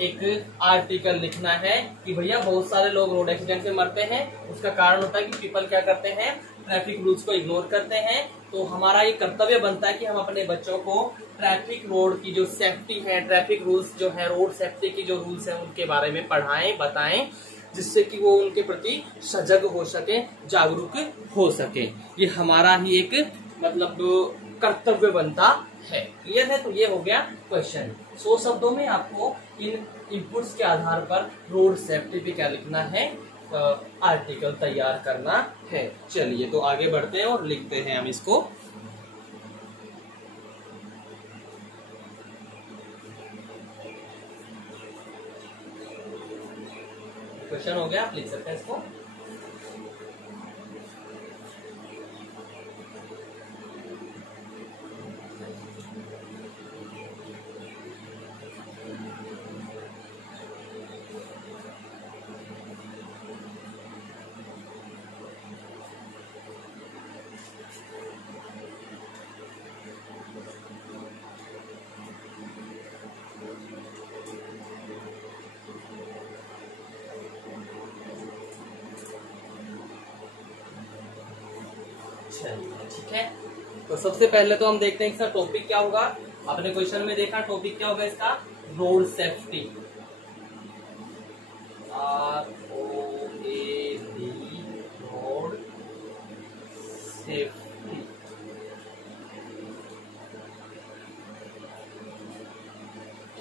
एक आर्टिकल लिखना है कि भैया बहुत सारे लोग रोड एक्सीडेंट से मरते हैं। उसका कारण होता है कि पीपल क्या करते हैं? ट्रैफिक रूल्स को इग्नोर करते हैं। तो हमारा ये कर्तव्य बनता है कि हम अपने बच्चों को ट्रैफिक रोड की जो सेफ्टी है, ट्रैफिक रूल्स जो है, रोड सेफ्टी की जो रूल्स है उनके बारे में पढ़ाएं, बताएं, जिससे कि वो उनके प्रति सजग हो सके, जागरूक हो सके। ये हमारा ही एक मतलब कर्तव्य बनता है। क्लियर है? तो ये हो गया क्वेश्चन। 100 शब्दों में आपको इन इनपुट्स के आधार पर रोड सेफ्टी पे क्या लिखना है? आर्टिकल तैयार करना है। चलिए तो आगे बढ़ते हैं और लिखते हैं हम इसको। क्वेश्चन हो गया, आप लिख सकते हैं इसको। ठीक है, तो सबसे पहले तो हम देखते हैं इसका टॉपिक क्या होगा। आपने क्वेश्चन में देखा टॉपिक क्या होगा इसका? Road safety. ROAD, road safety.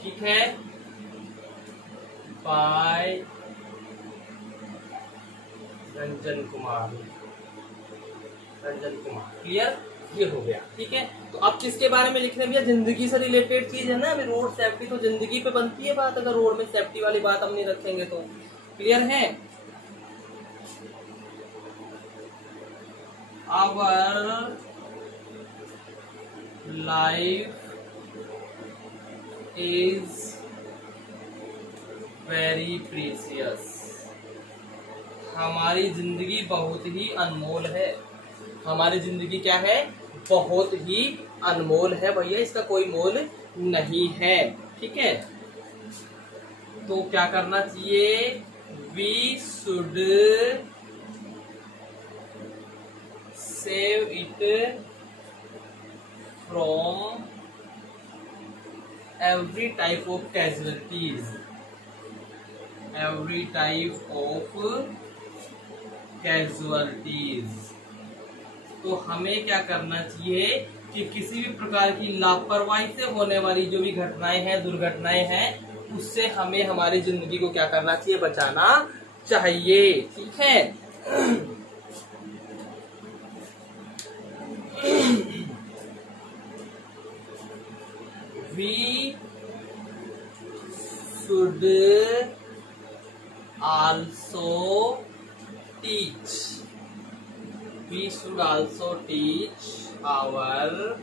ठीक है, बाय रंजन कुमार। क्लियर? ये हो गया। ठीक है, तो अब किसके बारे में लिखने? भैया जिंदगी से रिलेटेड चीज है ना। अभी रोड सेफ्टी तो जिंदगी पे बनती है बात, अगर रोड में सेफ्टी वाली बात हम नहीं रखेंगे तो। क्लियर है? Our life is very precious. हमारी जिंदगी बहुत ही अनमोल है। हमारी जिंदगी क्या है? बहुत ही अनमोल है भैया, इसका कोई मोल नहीं है। ठीक है, तो क्या करना चाहिए? We should save it from every type of casualties. Every type of casualties. तो हमें क्या करना चाहिए कि किसी भी प्रकार की लापरवाही से होने वाली जो भी घटनाएं हैं, दुर्घटनाएं हैं, उससे हमें हमारी जिंदगी को क्या करना चाहिए, बचाना चाहिए। ठीक है, we should also teach our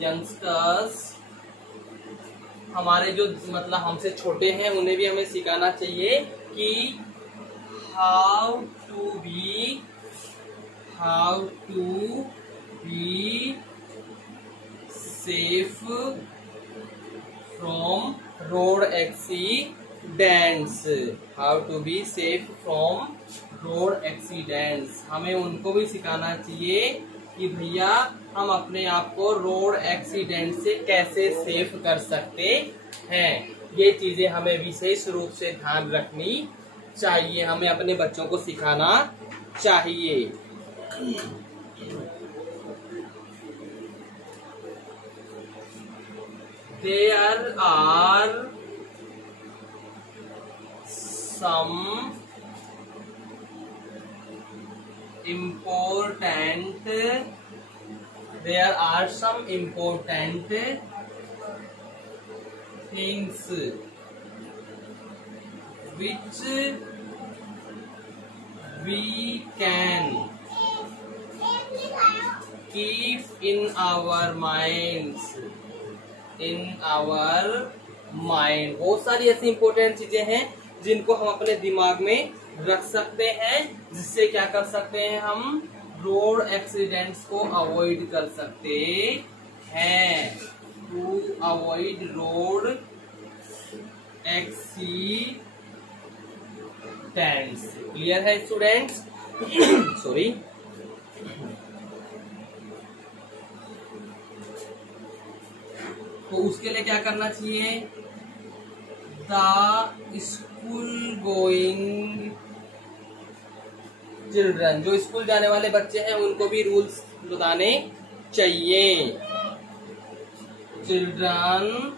youngsters, हमारे जो मतलब हमसे छोटे हैं उन्हें भी हमें सिखाना चाहिए कि how to be safe from road accidents, हमें उनको भी सिखाना चाहिए कि भैया हम अपने आप को रोड एक्सीडेंट से कैसे सेफ कर सकते हैं। ये चीजें हमें विशेष रूप से ध्यान रखनी चाहिए, हमें अपने बच्चों को सिखाना चाहिए। There are some important things which we can keep in our minds, बहुत सारी ऐसी इंपॉर्टेंट चीजें हैं जिनको हम अपने दिमाग में रख सकते हैं, जिससे क्या कर सकते हैं, हम रोड एक्सीडेंट्स को अवॉइड कर सकते हैं। To avoid road accidents. Clear है स्टूडेंट्स? सॉरी, तो उसके लिए क्या करना चाहिए, द स्कूल गोइंग चिल्ड्रन, जो स्कूल जाने वाले बच्चे हैं उनको भी रूल्स बताने चाहिए। Children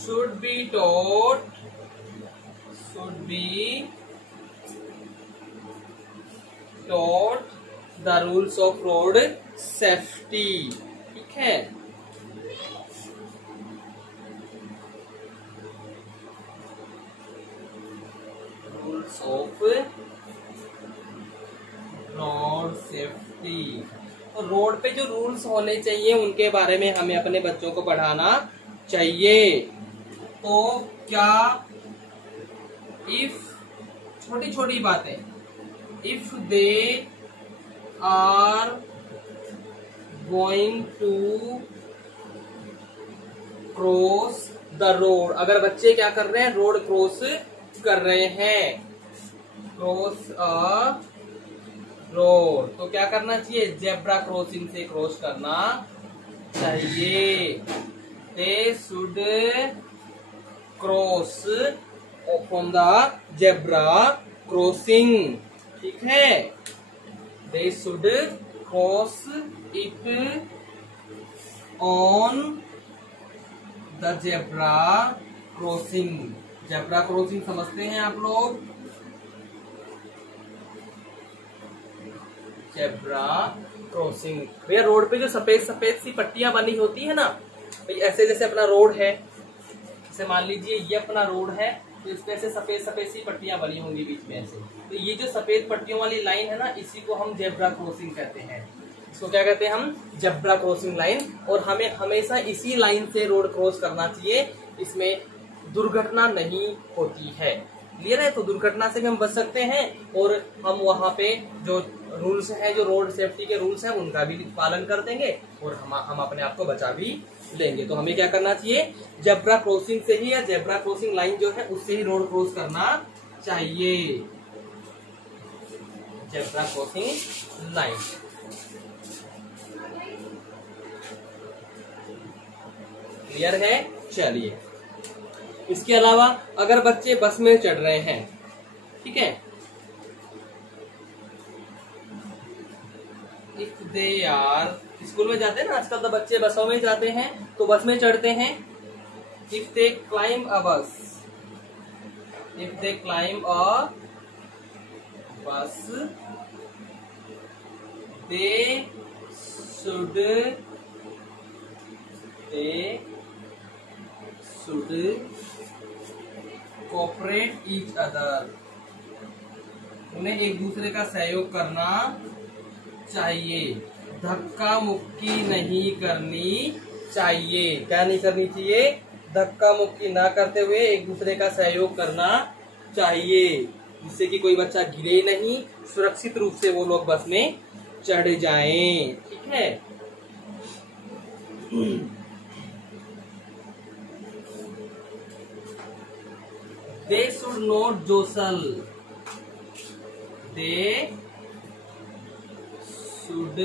should be taught the rules of road safety। ठीक है, रूल्स ऑफ रोड सेफ्टी। तो रोड पे जो रूल्स होने चाहिए उनके बारे में हमें अपने बच्चों को पढ़ाना चाहिए। तो क्या, इफ, छोटी छोटी बातें, if they are going to cross the road, अगर बच्चे क्या कर रहे हैं, रोड क्रॉस कर रहे हैं, क्रॉस अ रोड, तो क्या करना चाहिए, जेब्रा क्रॉसिंग से क्रॉस करना चाहिए। They should cross from the zebra crossing. ठीक है, they should cross it on the zebra crossing. Zebra crossing समझते हैं आप लोग? जेब्रा क्रॉसिंग भैया रोड पे जो सफेद सफेद सी पट्टियां बनी होती है ना, ऐसे जैसे अपना रोड है, जैसे मान लीजिए ये अपना रोड है, तो इसमें ऐसे सफेद सफेद सी पट्टियां बनी होंगी बीच में ऐसे, तो ये जो सफेद पट्टियों वाली लाइन है ना, इसी को हम जेब्रा क्रॉसिंग कहते हैं। इसको क्या कहते हैं हम, जेब्रा क्रॉसिंग लाइन। और हमें हमेशा इसी लाइन से रोड क्रॉस करना चाहिए, इसमें दुर्घटना नहीं होती है। क्लियर है? तो दुर्घटना से भी हम बच सकते हैं और हम वहाँ पे जो रूल्स हैं, जो रोड सेफ्टी के रूल्स हैं, उनका भी पालन कर देंगे और हम अपने आप को बचा भी लेंगे। तो हमें क्या करना चाहिए, जेब्रा क्रॉसिंग से ही, या जेब्रा क्रॉसिंग लाइन जो है उससे ही रोड क्रॉस करना चाहिए। Zebra crossing line. क्लियर है? चलिए, इसके अलावा अगर बच्चे बस में चढ़ रहे हैं, ठीक है, इफ दे आर स्कूल में जाते हैं ना आजकल तो बच्चे बसों में जाते हैं, तो बस में चढ़ते हैं। इफ दे क्लाइम अ बस, इफ दे क्लाइम अ बस, they should cooperate each other, उन्हें एक दूसरे का सहयोग करना चाहिए, धक्का मुक्की नहीं करनी चाहिए। क्या नहीं करनी चाहिए? धक्का मुक्की ना करते हुए एक दूसरे का सहयोग करना चाहिए, जिससे कि कोई बच्चा गिरे नहीं, सुरक्षित रूप से वो लोग बस में चढ़ जाएं। ठीक है। They should not jostle, they should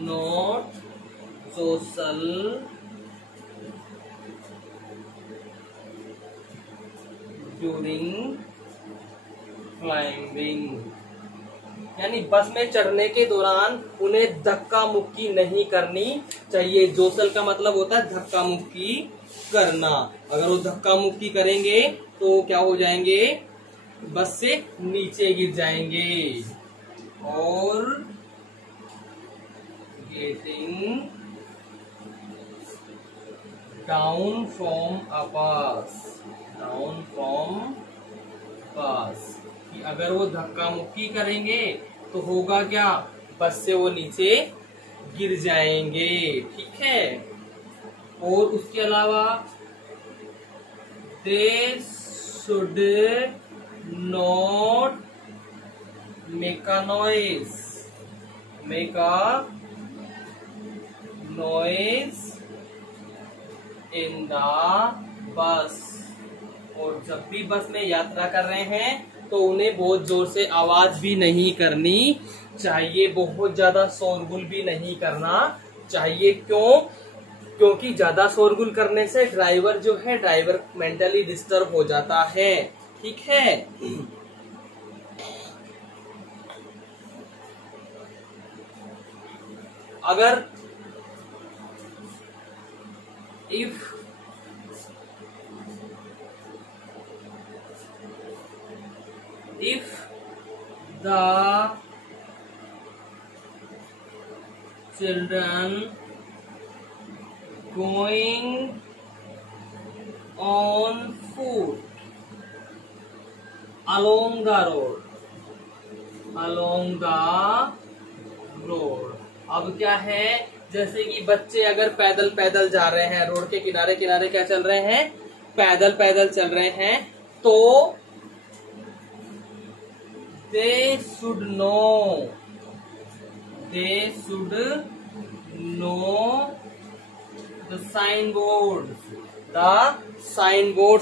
not jostle during climbing, यानी बस में चढ़ने के दौरान उन्हें धक्का मुक्की नहीं करनी चाहिए। जोसल का मतलब होता है धक्का मुक्की करना। अगर वो धक्का मुक्की करेंगे तो क्या हो जाएंगे? बस से नीचे गिर जाएंगे। और गेटिंग डाउन फ्रॉम अ बस, डाउन फ्रॉम बस, कि अगर वो धक्का मुक्की करेंगे तो होगा क्या? बस से वो नीचे गिर जाएंगे। ठीक है। और उसके अलावा दे should not make a noise, make a noise in the bus, और जब भी बस में यात्रा कर रहे हैं तो उन्हें बहुत जोर से आवाज भी नहीं करनी चाहिए, बहुत ज्यादा शोरगुल भी नहीं करना चाहिए। क्यों? क्योंकि ज्यादा शोरगुल करने से ड्राइवर जो है, ड्राइवर मेंटली डिस्टर्ब हो जाता है। ठीक है। अगर if the children going on foot along the road, along the road, अब क्या है? जैसे कि बच्चे अगर पैदल पैदल जा रहे हैं, रोड के किनारे किनारे क्या चल रहे हैं? पैदल पैदल चल रहे हैं, तो they should know the signboards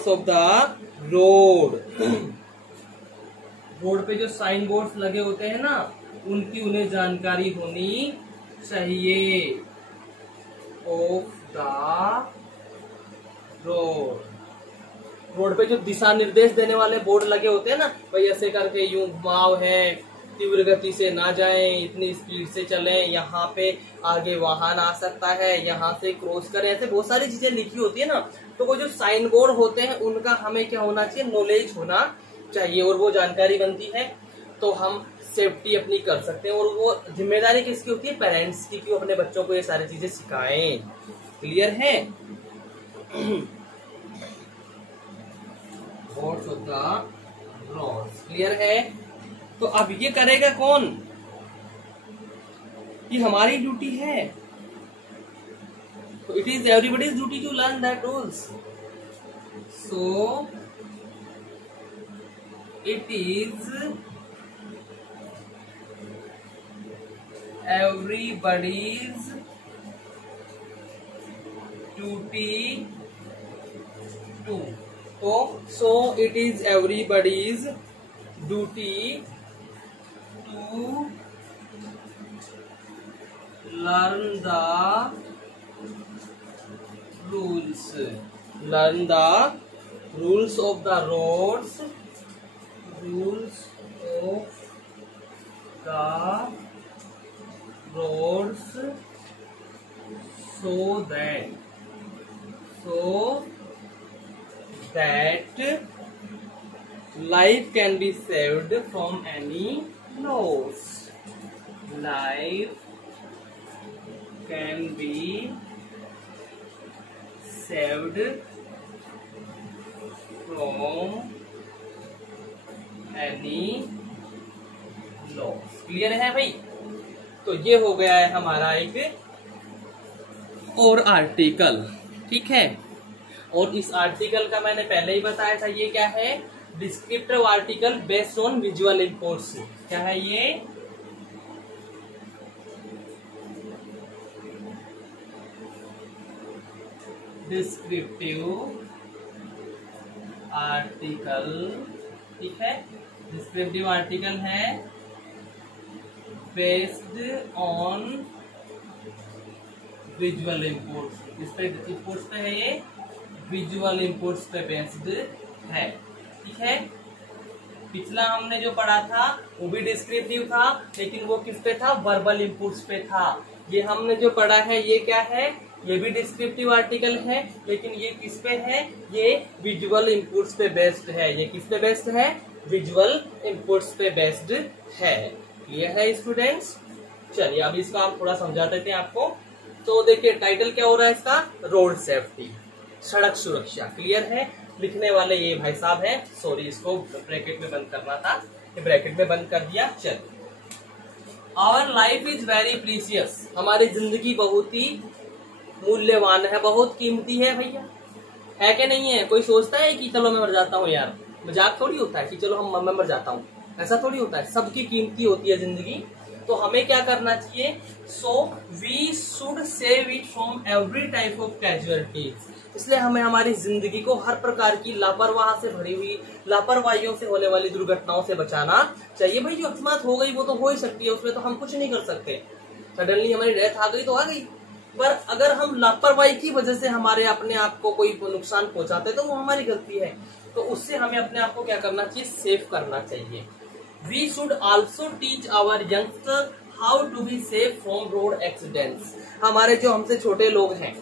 of the road, road पे जो साइन बोर्ड्स लगे होते हैं ना, उनकी उन्हें जानकारी होनी चाहिए। ऑफ द रोड, रोड पे जो दिशा निर्देश देने वाले बोर्ड लगे होते हैं ना, भाई ऐसे करके यूं घुमाव है, तीव्र गति से ना जाएं, इतनी स्पीड से चलें, यहाँ पे आगे वाहन आ सकता है, यहाँ से क्रॉस करें, ऐसे बहुत सारी चीजें लिखी होती है ना। तो वो जो साइन बोर्ड होते हैं उनका हमें क्या होना चाहिए? नॉलेज होना चाहिए, और वो जानकारी बनती है तो हम सेफ्टी अपनी कर सकते हैं। और वो जिम्मेदारी किसकी होती है? पेरेंट्स की, कि अपने बच्चों को ये सारी चीजें सिखाएं। क्लियर है? क्लियर है? तो अब ये करेगा कौन? ये हमारी ड्यूटी है। तो it is everybody's duty to learn that rules. So it is everybody's duty to, so it is everybody's duty to learn the rules of the roads, rules of the roads so that life can be saved from any loss. Life can be saved from any loss. Clear है भाई? तो ये हो गया है हमारा एक और आर्टिकल, ठीक है। और इस आर्टिकल का मैंने पहले ही बताया था, ये क्या है? Descriptive article based on visual inputs. क्या है ये? डिस्क्रिप्टिव आर्टिकल, ठीक है। डिस्क्रिप्टिव आर्टिकल है बेस्ड ऑन विजुअल इनपुट्स। इस पे इनपुट्स पे है, ये विजुअल इनपुट्स पे बेस्ड है, ठीक है। पिछला हमने जो पढ़ा था वो भी डिस्क्रिप्टिव था, लेकिन वो किस पे था? वर्बल इनपुट्स पे था। ये हमने जो पढ़ा है ये क्या है? ये भी डिस्क्रिप्टिव आर्टिकल है, लेकिन ये किस पे है? ये विजुअल इनपुट्स पे बेस्ड है। ये किस पे बेस्ड है? विजुअल इनपुट्स पे बेस्ड है। क्लियर है स्टूडेंट्स? चलिए अब इसका हम थोड़ा समझा देते हैं आपको। तो देखिए टाइटल क्या हो रहा है इसका? रोड सेफ्टी, सड़क सुरक्षा। क्लियर है? लिखने वाले ये भाई साहब हैं। सॉरी, इसको ब्रैकेट में बंद करना था, ये ब्रैकेट में बंद कर दिया। चल, our life is very precious. हमारी जिंदगी बहुत ही मूल्यवान है, बहुत कीमती है भैया, है कि नहीं है? कोई सोचता है कि चलो मैं मर जाता हूँ यार, मजाक थोड़ी होता है कि चलो मैं मर जाता हूँ, ऐसा थोड़ी होता है। सबकी कीमती होती है जिंदगी। तो हमें क्या करना चाहिए? So we should save it from every type of casualties. इसलिए हमें हमारी जिंदगी को हर प्रकार की लापरवाही से भरी हुई, लापरवाहियों से होने वाली दुर्घटनाओं से बचाना चाहिए। भाई जो अकस्मात हो गई वो तो हो ही सकती है, उसमें तो हम कुछ नहीं कर सकते। सडनली हमारी डेथ आ गई तो आ गई, पर अगर हम लापरवाही की वजह से हमारे अपने आप को कोई नुकसान पहुंचाते तो वो हमारी गलती है। तो उससे हमें अपने आप को क्या करना चाहिए? सेव करना चाहिए। We should also teach our youngster how to be safe from road accidents. हमारे जो हमसे छोटे लोग हैं,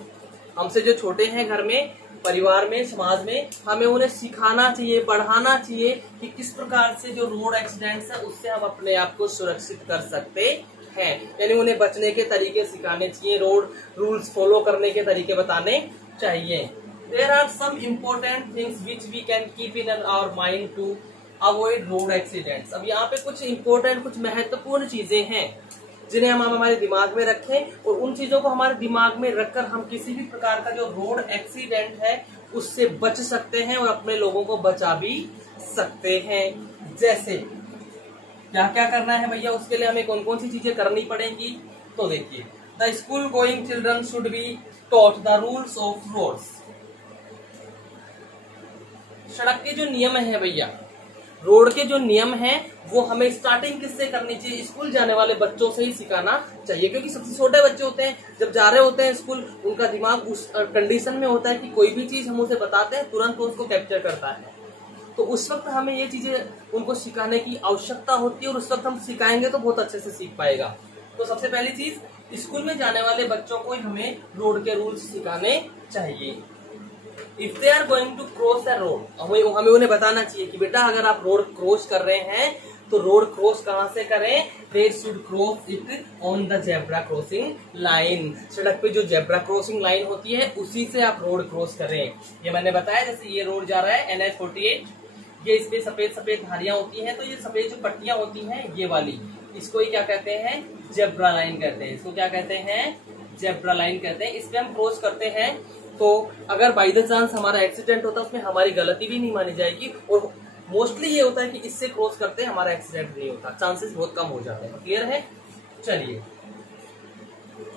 हमसे जो छोटे हैं घर में, परिवार में, समाज में, हमें उन्हें सिखाना चाहिए, पढ़ाना चाहिए कि किस प्रकार से जो रोड एक्सीडेंट्स है उससे हम अपने आप को सुरक्षित कर सकते हैं। यानी उन्हें बचने के तरीके सिखाने चाहिए, रोड रूल्स फॉलो करने के तरीके बताने चाहिए। There are some important things which we can keep in our mind to avoid road accidents. अब यहाँ पे कुछ इम्पोर्टेंट, कुछ महत्वपूर्ण चीजें हैं जिन्हें हम हमारे दिमाग में रखें, और उन चीजों को हमारे दिमाग में रखकर हम किसी भी प्रकार का जो रोड एक्सीडेंट है उससे बच सकते हैं और अपने लोगों को बचा भी सकते हैं। जैसे क्या क्या करना है भैया? उसके लिए हमें कौन कौन सी चीजें करनी पड़ेंगी? तो देखिए, the school going children should be taught the rules of roads. सड़क के जो नियम है भैया, रोड के जो नियम हैं वो हमें स्टार्टिंग किससे करनी चाहिए? स्कूल जाने वाले बच्चों से ही सिखाना चाहिए, क्योंकि सबसे छोटे बच्चे होते हैं, जब जा रहे होते हैं स्कूल, उनका दिमाग उस कंडीशन में होता है कि कोई भी चीज हम उसे बताते हैं तुरंत वो उसको कैप्चर करता है। तो उस वक्त हमें ये चीजें उनको सिखाने की आवश्यकता होती है, और उस वक्त हम सिखाएंगे तो बहुत अच्छे से सीख पाएगा। तो सबसे पहली चीज, स्कूल में जाने वाले बच्चों को हमें रोड के रूल्स सिखाने चाहिए। If they are going to cross the road, हमें उन्हें बताना चाहिए कि बेटा अगर आप रोड क्रॉस कर रहे हैं तो रोड क्रॉस कहाँ से करें? They should cross it on the zebra crossing line. सड़क पे जो जेब्रा क्रॉसिंग लाइन होती है उसी से आप रोड क्रॉस करें। ये मैंने बताया, जैसे ये रोड जा रहा है NH-48, ये इसपे सफेद सफेद धारियां होती हैं, तो ये सफेद जो पट्टियां होती हैं ये वाली, इसको ही क्या कहते हैं? जेब्रा लाइन कहते हैं। इसको क्या कहते हैं? जेब्रा लाइन कहते हैं। इस पे हम क्रॉस करते हैं, तो अगर बाई द चांस हमारा एक्सीडेंट होता है उसमें हमारी गलती भी नहीं मानी जाएगी, और मोस्टली ये होता है कि इससे क्रॉस करते हैं हमारा एक्सीडेंट नहीं होता, चांसेस बहुत कम हो जाते हैं। क्लियर है? चलिए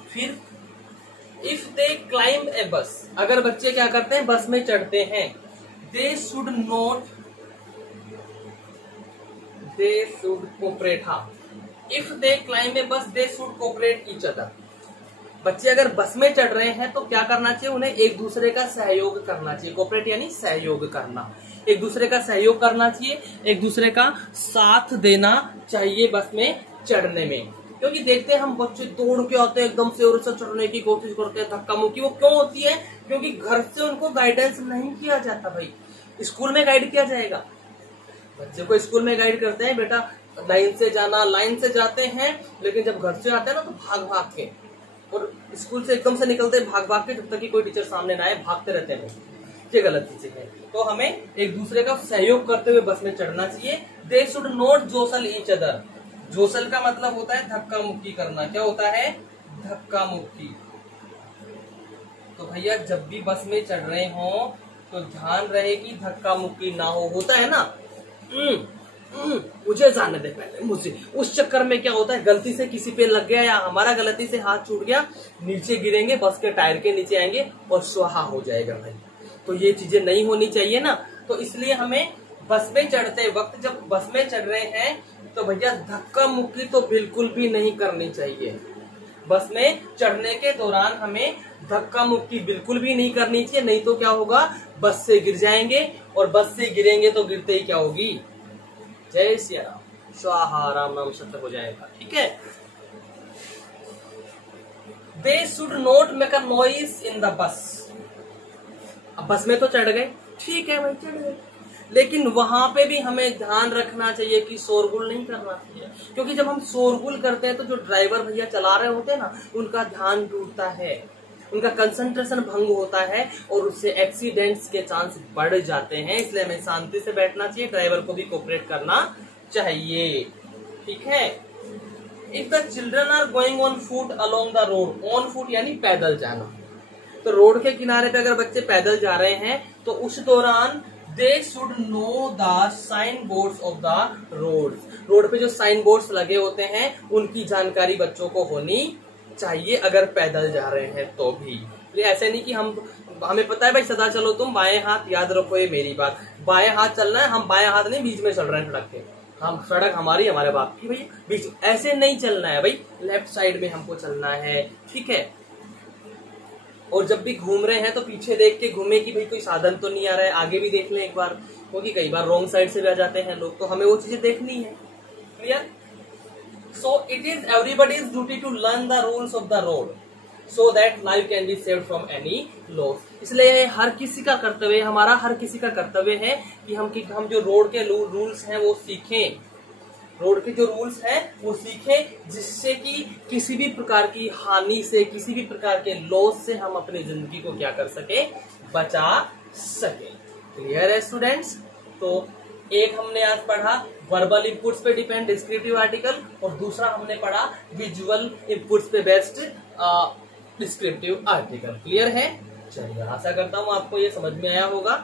फिर, इफ दे क्लाइंब ए बस, अगर बच्चे क्या करते हैं? बस में चढ़ते हैं, they should cooperate. If they climb a bus they should cooperate each other. बच्चे अगर बस में चढ़ रहे हैं तो क्या करना चाहिए? उन्हें एक दूसरे का सहयोग करना चाहिए। कोऑपरेट यानी सहयोग करना, एक दूसरे का सहयोग करना चाहिए, एक दूसरे का साथ देना चाहिए बस में चढ़ने में। क्योंकि देखते हैं हम बच्चे दौड़ के आते हैं एकदम से और उससे चढ़ने की कोशिश करते हैं, धक्का मुक्की। वो क्यों होती है? क्योंकि घर से उनको गाइडेंस नहीं किया जाता। भाई स्कूल में गाइड किया जाएगा, बच्चे को स्कूल में गाइड करते हैं, बेटा लाइन से जाना, लाइन से जाते हैं, लेकिन जब घर से आते हैं ना तो भाग भाग के, और स्कूल से एकदम से निकलते हैं भाग भाग के, जब तक कि कोई टीचर सामने ना आए भागते रहते हैं। ये गलत चीजें है। तो हमें एक दूसरे का सहयोग करते हुए बस में चढ़ना चाहिए। They should not jostle each other. Jostle का मतलब होता है धक्का मुक्की करना। क्या होता है? धक्का मुक्की। तो भैया जब भी बस में चढ़ रहे हो तो ध्यान रहे कि धक्का मुक्की ना हो। होता है ना, मुझे जाने दे पहले, मुझे। उस चक्कर में क्या होता है, गलती से किसी पे लग गया या हमारा गलती से हाथ छूट गया, नीचे गिरेंगे, बस के टायर के नीचे आएंगे और स्वाहा हो जाएगा भाई। तो ये चीजें नहीं होनी चाहिए ना। तो इसलिए हमें बस में चढ़ते वक्त, जब बस में चढ़ रहे हैं तो भैया धक्का मुक्की तो बिल्कुल भी नहीं करनी चाहिए। बस में चढ़ने के दौरान हमें धक्का मुक्की बिल्कुल भी नहीं करनी चाहिए, नहीं तो क्या होगा, बस से गिर जाएंगे, और बस से गिरेंगे तो गिरते ही क्या होगी, जय सिया राम, स्वाहा, राम नाम सत्य हो जाएगा। ठीक है। दे should not make a noise in the bus. अब बस में तो चढ़ गए, ठीक है भाई, चढ़ गए, लेकिन वहां पे भी हमें ध्यान रखना चाहिए कि शोरगुल नहीं करना चाहिए। क्योंकि जब हम शोरगुल करते हैं तो जो ड्राइवर भैया चला रहे होते हैं ना, उनका ध्यान टूटता है, उनका कंसंट्रेशन भंग होता है, और उससे एक्सीडेंट्स के चांस बढ़ जाते हैं। इसलिए हमें शांति से बैठना चाहिए, ड्राइवर को भी कोऑपरेट करना चाहिए। ठीक है। If the children are going on foot along the road, on foot यानी पैदल जाना, तो रोड के किनारे पे अगर बच्चे पैदल जा रहे हैं तो उस दौरान they should know the sign boards of the road. Road पे जो साइन बोर्ड्स लगे होते हैं उनकी जानकारी बच्चों को होनी चाहिए, अगर पैदल जा रहे हैं तो भी। ऐसे नहीं कि हमें पता है भाई सदा चलो तुम बाएं हाथ, याद रखो ये मेरी बात, बाएं हाथ चलना है, हम बाएं हाथ नहीं बीच में चल रहे हैं सड़क के, हम सड़क हमारी, हमारे बाप की भाई, बीच ऐसे नहीं चलना है भाई, लेफ्ट साइड में हमको चलना है। ठीक है। और जब भी घूम रहे हैं तो पीछे देख के घूमे कि भाई कोई साधन तो नहीं आ रहा है, आगे भी देख लें एक बार, क्योंकि कई बार रॉन्ग साइड से भी आ जाते हैं लोग, तो हमें वो चीजें देखनी है। Clear? So it is everybody's duty to learn the rules of the road so that life can be saved from any loss. इसलिए हर किसी का कर्तव्य, हमारा हर किसी का कर्तव्य है कि हम जो रोड के रूल्स हैं वो सीखें, रोड के जो रूल्स हैं वो सीखें, जिससे कि किसी भी प्रकार की हानि से, किसी भी प्रकार के लॉस से हम अपनी जिंदगी को क्या कर सके, बचा सके। क्लियर है स्टूडेंट्स? तो एक हमने आज पढ़ा वर्बल इनपुट्स पे डिपेंड डिस्क्रिप्टिव आर्टिकल, और दूसरा हमने पढ़ा विजुअल इनपुट्स पे बेस्ड डिस्क्रिप्टिव आर्टिकल। क्लियर है? चलिए, आशा करता हूँ आपको ये समझ में आया होगा,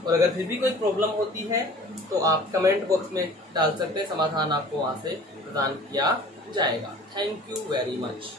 और अगर फिर भी कोई प्रॉब्लम होती है तो आप कमेंट बॉक्स में डाल सकते हैं, समाधान आपको वहां से प्रदान किया जाएगा। Thank you very much.